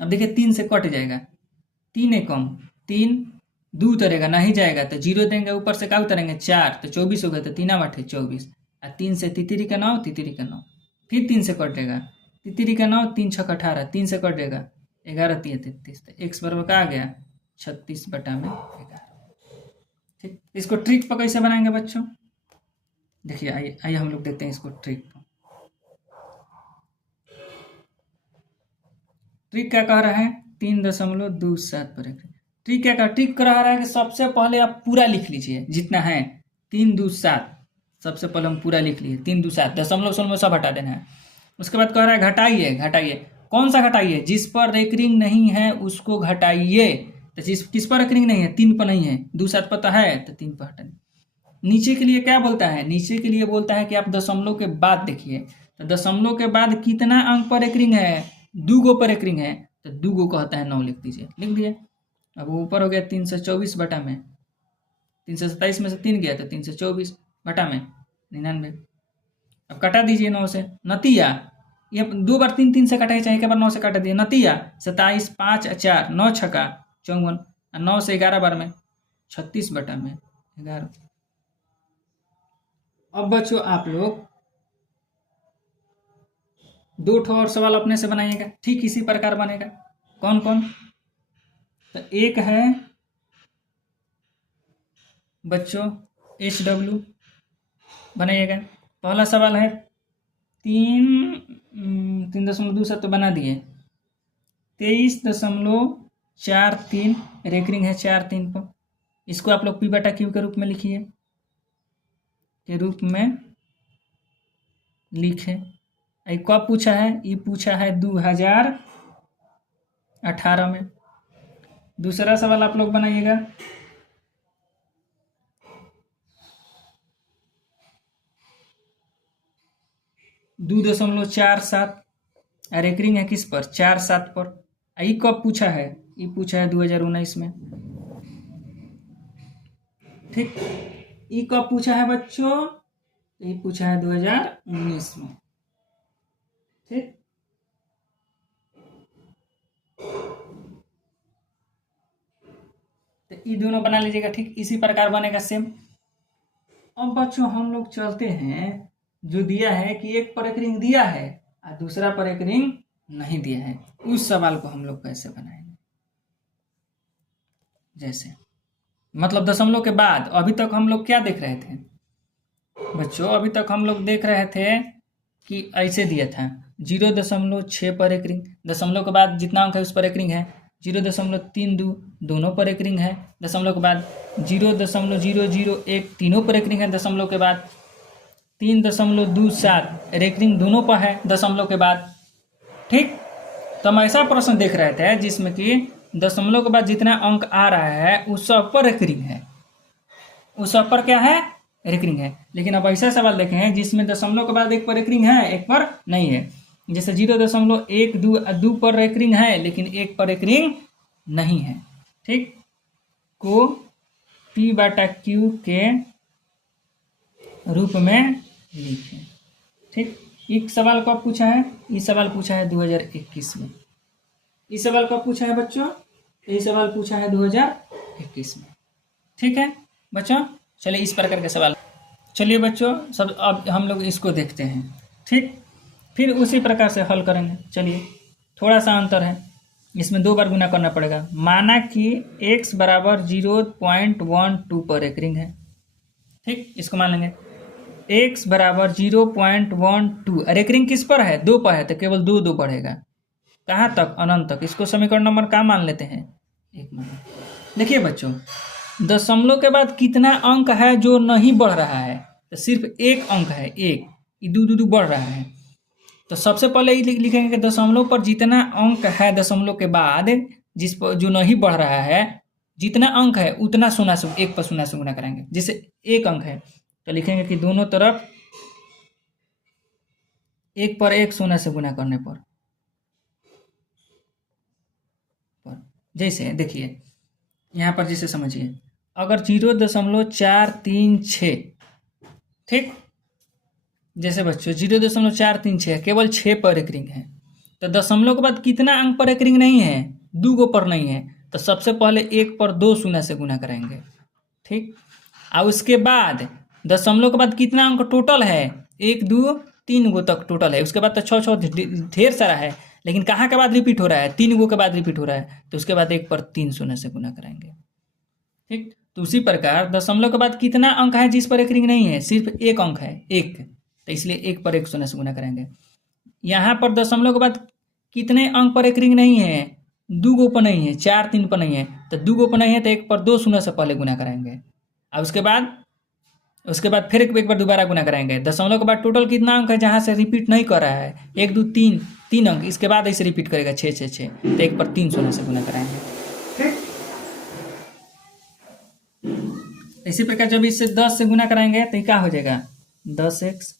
अब देखिए 3 से कट जाएगा, 3 है कम, 3 दो उतरेगा नहीं जाएगा तो 0 देंगे, ऊपर से क्या उतरेंगे 4, तो 24 हो गया, तो 3 × 8 = 24। और 3 से तितरी का 9, तितरी का 9, फिर 3 से कटेगा, तितरी का 9, 3 × 6 = 18, 3 से कटेगा 11 × 3 = 33, तो x बराबर क्या आ गया 36/11। ठीक, इसको ट्रिक पर कैसे बनाएंगे बच्चों, देखिए आइए आइए हम लोग देखते हैं इसको ट्रिक पर। ट्रिक क्या कह रहा है 3.27 पर एकरिंग। ट्रिक क्या ट्रिक कह रहा है कि सबसे पहले आप पूरा लिख लीजिए जितना है 3×2=7, सबसे पहले हम पूरा लिख लिए 3×2=7, दशमलव शून्य सब हटा देना है। उसके बाद कह रहा है घटाइए, घटाइए कौन सा घटाइए, जिस पर रेकरिंग नहीं है उसको घटाइए। तो जिस किस पर रेकरिंग नहीं है, 3 पर नहीं है, 2×7 पर तो है, तो 3 पर हटा। नीचे के लिए क्या बोलता है, नीचे के लिए बोलता है कि आप दशमलव के बाद देखिए, तो दशमलव के बाद कितना अंक पर रेकरिंग है, 2 गो पर रेकरिंग है, तो 2 गो कहता है 9 लिख दीजिए, लिख दिया। अब ऊपर हो गया 324/में, 327 में से 3 गया तो 324/99। अब कटा दीजिए 9 से, नतीजा ये 2 बार 3 3 से कटाए, चाहे एक बार 9 से काटा दिए, नतीजा 27, 5 और 4, 9 × 6 = 54, 9 से 11 बार में 36/11। अब बच्चों आप लोग 2 ठो और सवाल अपने से बनाइएगा, ठीक इसी प्रकार बनेगा। कौन कौन, तो एक है बच्चों HW बनाइएगा। पहला सवाल है 3.27 तो बना दिए, 23.43 रेकरिंग है 4-3 पर, इसको आप लोग P/Q के रूप में लिखिए, के रूप में लिखे। कब पूछा है, ये पूछा है 2018 में। दूसरा सवाल आप लोग बनाइएगा 2.47 रेकरिंग है किस पर, 4-7 पर। ये कब पूछा है, ये पूछा है 2019 में। ठीक, ये कब पूछा है बच्चों, ये पूछा है 2019 में। ठीक, तो ये दोनों बना लीजिएगा, ठीक इसी प्रकार बनेगा सेम। अब बच्चों हम लोग चलते हैं, जो दिया है कि एक पर रेकरिंग दिया है और दूसरा पर रेकरिंग नहीं दिया है, उस सवाल को हम लोग कैसे बनाएंगे। जैसे मतलब दशमलव के बाद, अभी तक हम लोग क्या देख रहे थे बच्चों, अभी तक हम लोग देख रहे थे कि ऐसे दिया था 0.6 पर रेकरिंग, दशमलव के बाद जितना अंक है उस पर रेकरिंग है, 0.32 दोनों पर रेकरिंग है, दशमलव के बाद 0.001 तीनों पर रेकरिंग है, दशमलव के बाद 3.27 रेकरिंग दोनों पर है दशमलव के बाद। ठीक, तो हम ऐसा प्रश्न देख रहे थे जिसमें कि दशमलव के बाद जितना अंक आ रहा है उस सब पर रेकरिंग है, उस सब पर क्या है रेकरिंग है। लेकिन अब ऐसा सवाल देखे हैं जिसमें दशमलव के बाद एक पर रेकरिंग है, एक पर नहीं है। जैसे 0.12 पर रेकरिंग है लेकिन एक पर रेकरिंग नहीं है। ठीक, को P/Q के रूप में लिखें। ठीक, एक सवाल कब पूछा है, ये सवाल पूछा है 2021 में। इस सवाल कब पूछा है बच्चों, ये सवाल पूछा है 2021 में। ठीक है बच्चों, चलिए इस प्रकार के सवाल, चलिए बच्चों सब अब हम लोग इसको देखते हैं। ठीक, फिर उसी प्रकार से हल करेंगे। चलिए थोड़ा सा अंतर है, इसमें 2 बार गुना करना पड़ेगा। माना कि x बराबर 0.12 पर रेकरिंग है। ठीक, इसको मान लेंगे x बराबर 0.12, रेकरिंग किस पर है, 2 पर है, तो केवल 2 बढ़ेगा, कहाँ तक, अनंत तक। इसको समीकरण नंबर क्या मान लेते हैं, 1 मान। देखिए बच्चों दशमलव के बाद कितना अंक है जो नहीं बढ़ रहा है, तो सिर्फ 1 अंक है, 1, ये 2 बढ़ रहा है। तो सबसे पहले ये लिखेंगे कि दशमलव पर जितना अंक है दशमलव के बाद जिस पर जो नहीं बढ़ रहा है, जितना अंक है उतना 0 से 1 पर 0 से गुना करेंगे। जैसे 1 अंक है तो लिखेंगे कि दोनों तरफ 1 पर 1 0 से गुना करने पर। जैसे देखिए यहाँ पर जैसे समझिए, अगर 0.436, ठीक, जैसे बच्चों 0.436 केवल 6 पर रेकरिंग है, तो दशमलव के बाद कितना अंक पर रेकरिंग नहीं है, 2 गो पर नहीं है, तो सबसे पहले 1 पर 2 शून्य से गुना करेंगे, ठीक। और उसके बाद दशमलव के बाद कितना अंक टोटल है, 1 2 3 गो तक टोटल है। उसके बाद तो 6 6 ढेर सारा है, लेकिन कहाँ के बाद रिपीट हो रहा है, 3 गो के बाद रिपीट हो रहा है, तो उसके बाद 1 पर 3 शून्य से गुना करेंगे, ठीक। तो उसी प्रकार दशमलव के बाद कितना अंक है जिस पर एक रिंग नहीं है, सिर्फ एक अंक है, 1, तो इसलिए 1 पर 1 शून्य से गुना करेंगे। यहाँ पर दशमलव के बाद कितने अंक पर एक रिंग नहीं है, 2 गो पर नहीं है, 4 3 पर नहीं है, तो 2 गो पर नहीं है तो 1 पर 2 शून्य से पहले गुना करेंगे। और उसके बाद फिर एक बार दोबारा गुना कराएंगे। दशमलव के बाद टोटल कितना अंक है जहाँ से रिपीट नहीं कर रहा है, 1 2 3 अंक, इसके बाद ऐसे रिपीट करेगा 6 6 6, तो 1 पर 3 शून्य से गुना कराएंगे, ठीक। इसी प्रकार जब इससे 10 से गुना कराएंगे तो क्या हो जाएगा, 10x,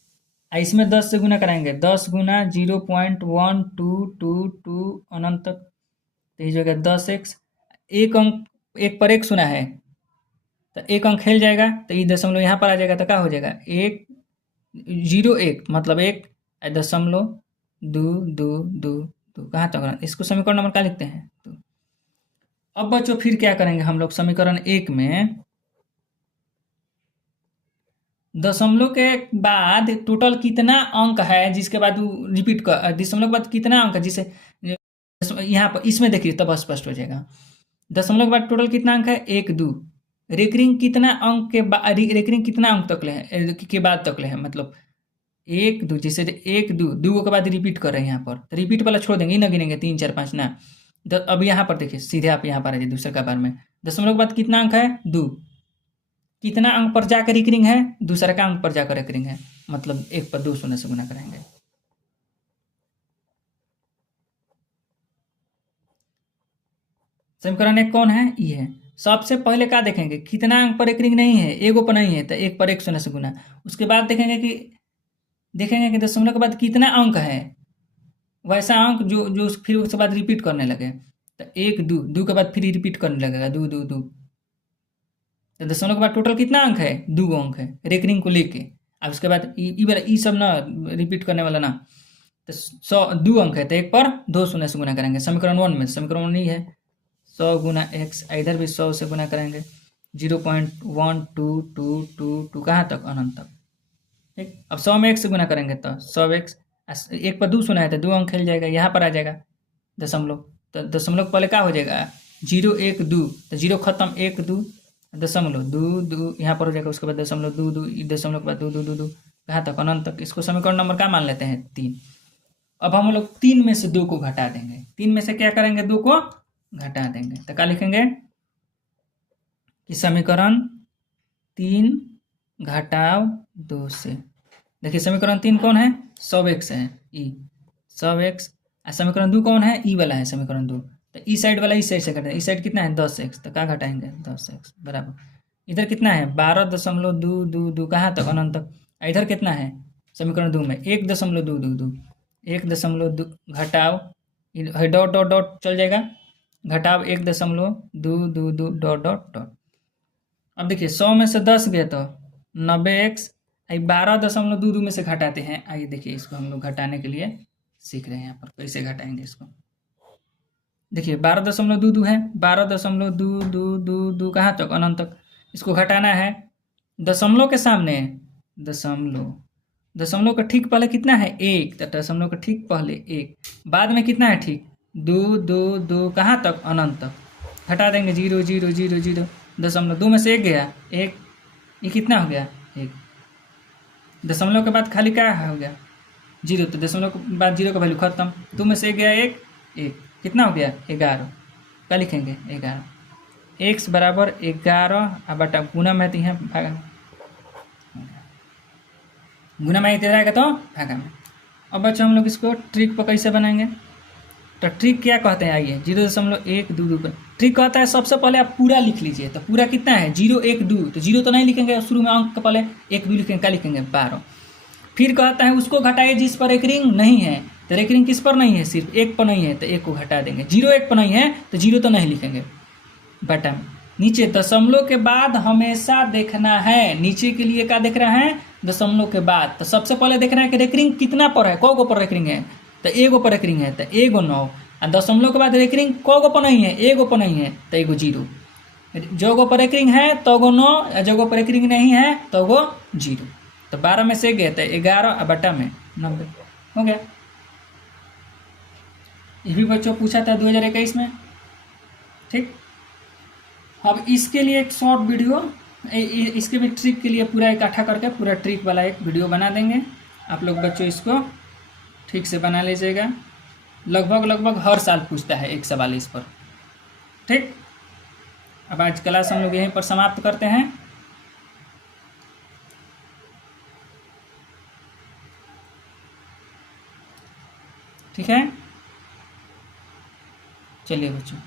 इसमें 10 से गुना कराएंगे, 10 गुना 0.1222 अनंत तक, तो ये जो है 10x, एक अंक 1 पर 1 शून्य है तो 1 अंक खेल जाएगा, तो ये दशमलव यहाँ पर आ जाएगा, तो क्या हो जाएगा 1 0 1 मतलब 1.222 कहाँ तक, इसको समीकरण नंबर क्या लिखते हैं। तो अब बच्चों फिर क्या करेंगे हम लोग, समीकरण 1 में दशमलव के बाद टोटल कितना अंक है जिसके बाद रिपीट कर, दशमलव के बाद कितना अंक है जिसे यहाँ पर इसमें देखिए तब स्पष्ट हो जाएगा। दशमलव के बाद टोटल कितना अंक है, 1 2, रेकरिंग कितना अंक के बाद, रेकरिंग कितना अंक तक ले है के बाद तक ले है, मतलब 1 2, जैसे 1 2 2 के बाद रिपीट कर रहे हैं यहाँ पर, तो रिपीट वाला छोड़ देंगे, ना गिनेंगे 3 4 5 ना। तो अब यहाँ पर देखिए सीधे आप यहाँ पर आ जाइए दूसरे का बार में, दशमलव के बाद कितना अंक है 2, कितना अंक पर जाकर रिकरिंग है, दूसरा का अंक पर जाकर रिकरिंग है, मतलब 1 पर 2 शून्य से गुना करेंगे। समीकरण 1 कौन है, ये है। सबसे पहले क्या देखेंगे, कितना अंक पर एक रिंग नहीं है, एगो पर नहीं है, तो 1 पर 1 शून्य से गुना। उसके बाद देखेंगे कि दशमलव के बाद कितना अंक है, वैसा अंक जो फिर उसके बाद रिपीट करने लगे, तो 1 2 2 के बाद फिर रिपीट करने लगेगा 2 2 2, तो दशमलव के बाद टोटल कितना अंक है, 2 गो अंक है रेकरिंग को लेके। अब उसके बाद ई सब ना रिपीट करने वाला ना, तो 2 अंक है, तो 1 पर 2 शून्य से गुना करेंगे। समीकरण 1 में, समीकरण 1 नहीं है, 100 गुना x, इधर भी 100 से गुना करेंगे, 0.1222 कहाँ तक, अनंत तक, ठीक। अब 100 में 1 से गुना करेंगे तो 100x, 1 पर 2 शून्य है तो 2 अंक खेल जाएगा, यहाँ पर आ जाएगा दशमलव, तो दशमलव पहले क्या हो जाएगा 0 1 2, तो 0 खत्म 1 2 दशमलव 2 2 यहाँ पर हो जाएगा, उसके बाद दशमलव 2 2, दशमलव के बाद 2 2 2 2 कहाँ तक, अनंत तक। इसको समीकरण नंबर क्या मान लेते हैं, 3। अब हम लोग 3 में से 2 को घटा देंगे, 3 में से क्या करेंगे, 2 को घटा देंगे, तो क्या लिखेंगे कि समीकरण 3 घटाव 2 से, देखिए समीकरण 3 कौन है, 100x है, ई 100x, और समीकरण 2 कौन है, ई वाला है समीकरण 2, तो ई साइड वाला इस साइड से घटाएंगे, इस साइड कितना है 10x, तो क्या घटाएंगे 10x बराबर, इधर कितना है 12.222 कहाँ तक, अनंत तक। इधर कितना है समीकरण 2 में 1.222, 1.2 घटाव डॉट डॉट डॉट चल जाएगा, घटाव 1.222 डॉट डॉट डॉट। अब देखिए 100 में से 10 गया तो 90x, 12.22 में से घटाते हैं। आइए देखिए इसको हम लोग घटाने के लिए सीख रहे हैं, यहाँ पर कैसे घटाएंगे इसको। देखिए 12.22 है, 12.222 कहाँ तक, अनंत तक। इसको घटाना है दशमलव के सामने, दशमलव का ठीक पहले कितना है 1, तो दशमलव का ठीक पहले 1, बाद में कितना है ठीक 2 2 2 कहाँ तक, अनंत तक। घटा देंगे 0 0 0 0, दशमलव 2 में से 1 गया 1, ये कितना हो गया 1, दशमलव के बाद खाली क्या हो गया 0, तो दशमलव के बाद 0 का वैल्यू खत्म, 2 में से 1 गया 1 1, कितना हो गया 11, क्या लिखेंगे 11, x बराबर 11 अब बटा गुना में है भागा में, गुना में इधर आएगा तो भागा में। अब बच्चों हम लोग इसको ट्रिक पर कैसे बनाएंगे, तो ट्रिक क्या कहते हैं, आइए 0.122 पर ट्रिक कहता है सबसे पहले आप पूरा लिख लीजिए। तो पूरा कितना है 0 1 2, तो 0 तो नहीं लिखेंगे शुरू में, अंक का पहले 1 2 लिखेंगे, क्या लिखेंगे 12। फिर कहता है उसको घटाइए जिस पर एक रिंग नहीं है, तो एक रिंग किस पर नहीं है, सिर्फ 1 पर नहीं है, तो 1 को घटा देंगे। 0 1 पर नहीं है तो 0 तो नहीं लिखेंगे, बटा में नीचे दशमलव के बाद हमेशा देखना है, नीचे के लिए क्या देख रहा है दशमलव के बाद। तो सबसे पहले देखना है कि रेकरिंग कितना पर है, कौ गो पर रेकरिंग है, तो 1 पर रेकरिंग है, तो 1 9, और दशमलव के बाद रेकरिंग को पर नहीं है, एगो पर नहीं है तो एगो जीरो, जो गो पर रेकरिंग है तो गो 9, जो गो पर रेकरिंग नहीं है तो गो जीरो। तो 12 में से गए तो 11 बटा में 90 हो गया। ये भी बच्चों पूछा था 2021 में। ठीक, अब इसके लिए एक शॉर्ट वीडियो, इसके भी ट्रिक के लिए पूरा इकट्ठा करके पूरा ट्रिक वाला एक वीडियो बना देंगे। आप लोग बच्चों इसको ठीक से बना लीजिएगा। लगभग हर साल पूछता है एक सवाल इस पर। ठीक, अब आज क्लास हम लोग यहीं पर समाप्त करते हैं। ठीक है, चलिए बच्चों।